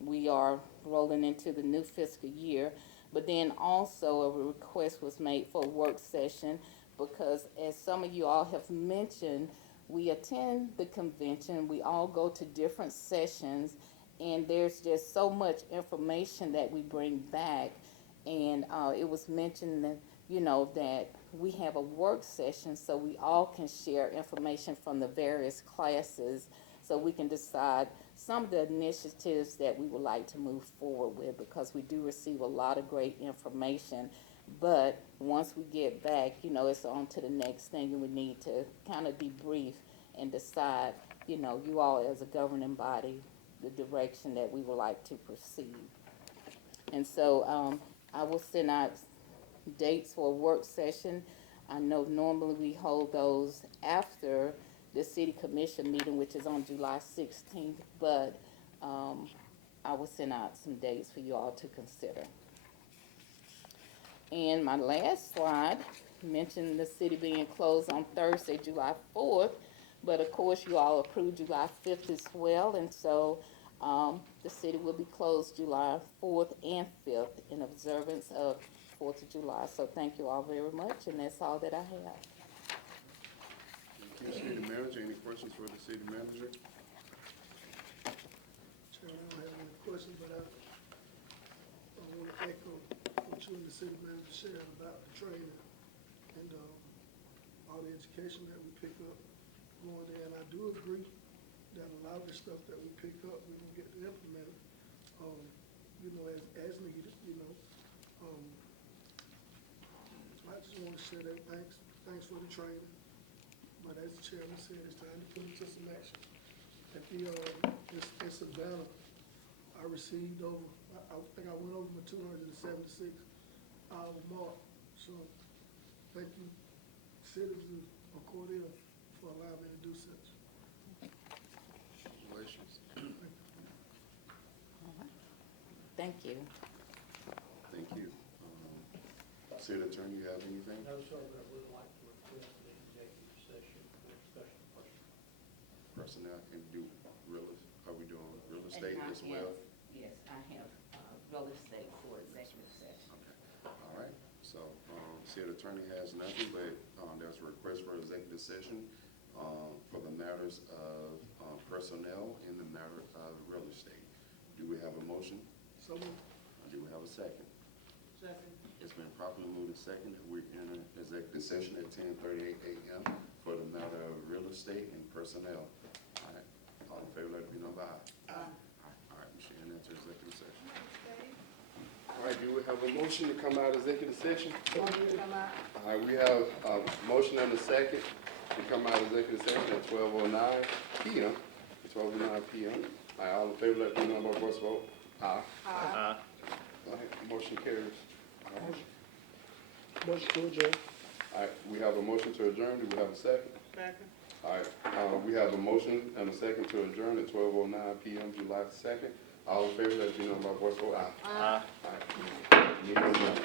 we are rolling into the new fiscal year. But then also a request was made for a work session because, as some of you all have mentioned, we attend the convention, we all go to different sessions, and there's just so much information that we bring back. And it was mentioned that, that we have a work session so we all can share information from the various classes, so we can decide some of the initiatives that we would like to move forward with, because we do receive a lot of great information. But once we get back, it's on to the next thing, and we need to kind of debrief and decide, you all as a governing body, the direction that we would like to proceed. And so I will send out dates for a work session. I know normally we hold those after the city commission meeting, which is on July 16th, but I will send out some dates for you all to consider. And my last slide mentioned the city being closed on Thursday, July 4th, but of course you all approved July 5th as well, and so the city will be closed July 4th and 5th in observance of 4th of July. So thank you all very much, and that's all that I have. Thank you, City Manager. Any questions for the City Manager? Chairman, I don't have any questions, but I want to echo what you and the city manager shared about the training and all the education that we pick up going there. And I do agree that a lot of the stuff that we pick up, we can get to implement it, as needed, So I just want to share that. Thanks for the training. But as the chairman said, it's time to put into some action. At the in Savannah, I received I think I went over my 276 hour mark. So thank you, citizens of Cordele, for allowing me to do such. Congratulations. Thank you. Thank you. City Attorney, you have anything? No, sir, but I would like to request an executive session for discussion of personnel. Personnel, and are we doing real estate as well? Yes, I have real estate for executive session. Okay. All right. So, City Attorney has nothing, but there's a request for executive session for the matters of personnel and the matter of real estate. Do we have a motion? So Do we have a second? Second. It's been properly moved and seconded. We're in an executive session at 10:38 a.m. for the matter of real estate and personnel. All right. All in favor, let it be known by aye. Aye. All right, Michelle, enter executive session. All right, do we have a motion to come out of executive session? All right, we have a motion and a second to come out of executive session at 12:09 p.m. 12:09 p.m. All right, all in favor, let it be known by voice vote. Aye. Aye. All right, motion carries. All right. motion to adjourn. All right, we have a motion to adjourn. Do we have a second? Second. All right, we have a motion and a second to adjourn at 12:09 p.m. July 2nd. All in favor, let it be known by voice vote. Aye. Aye. All right. Meeting adjourned.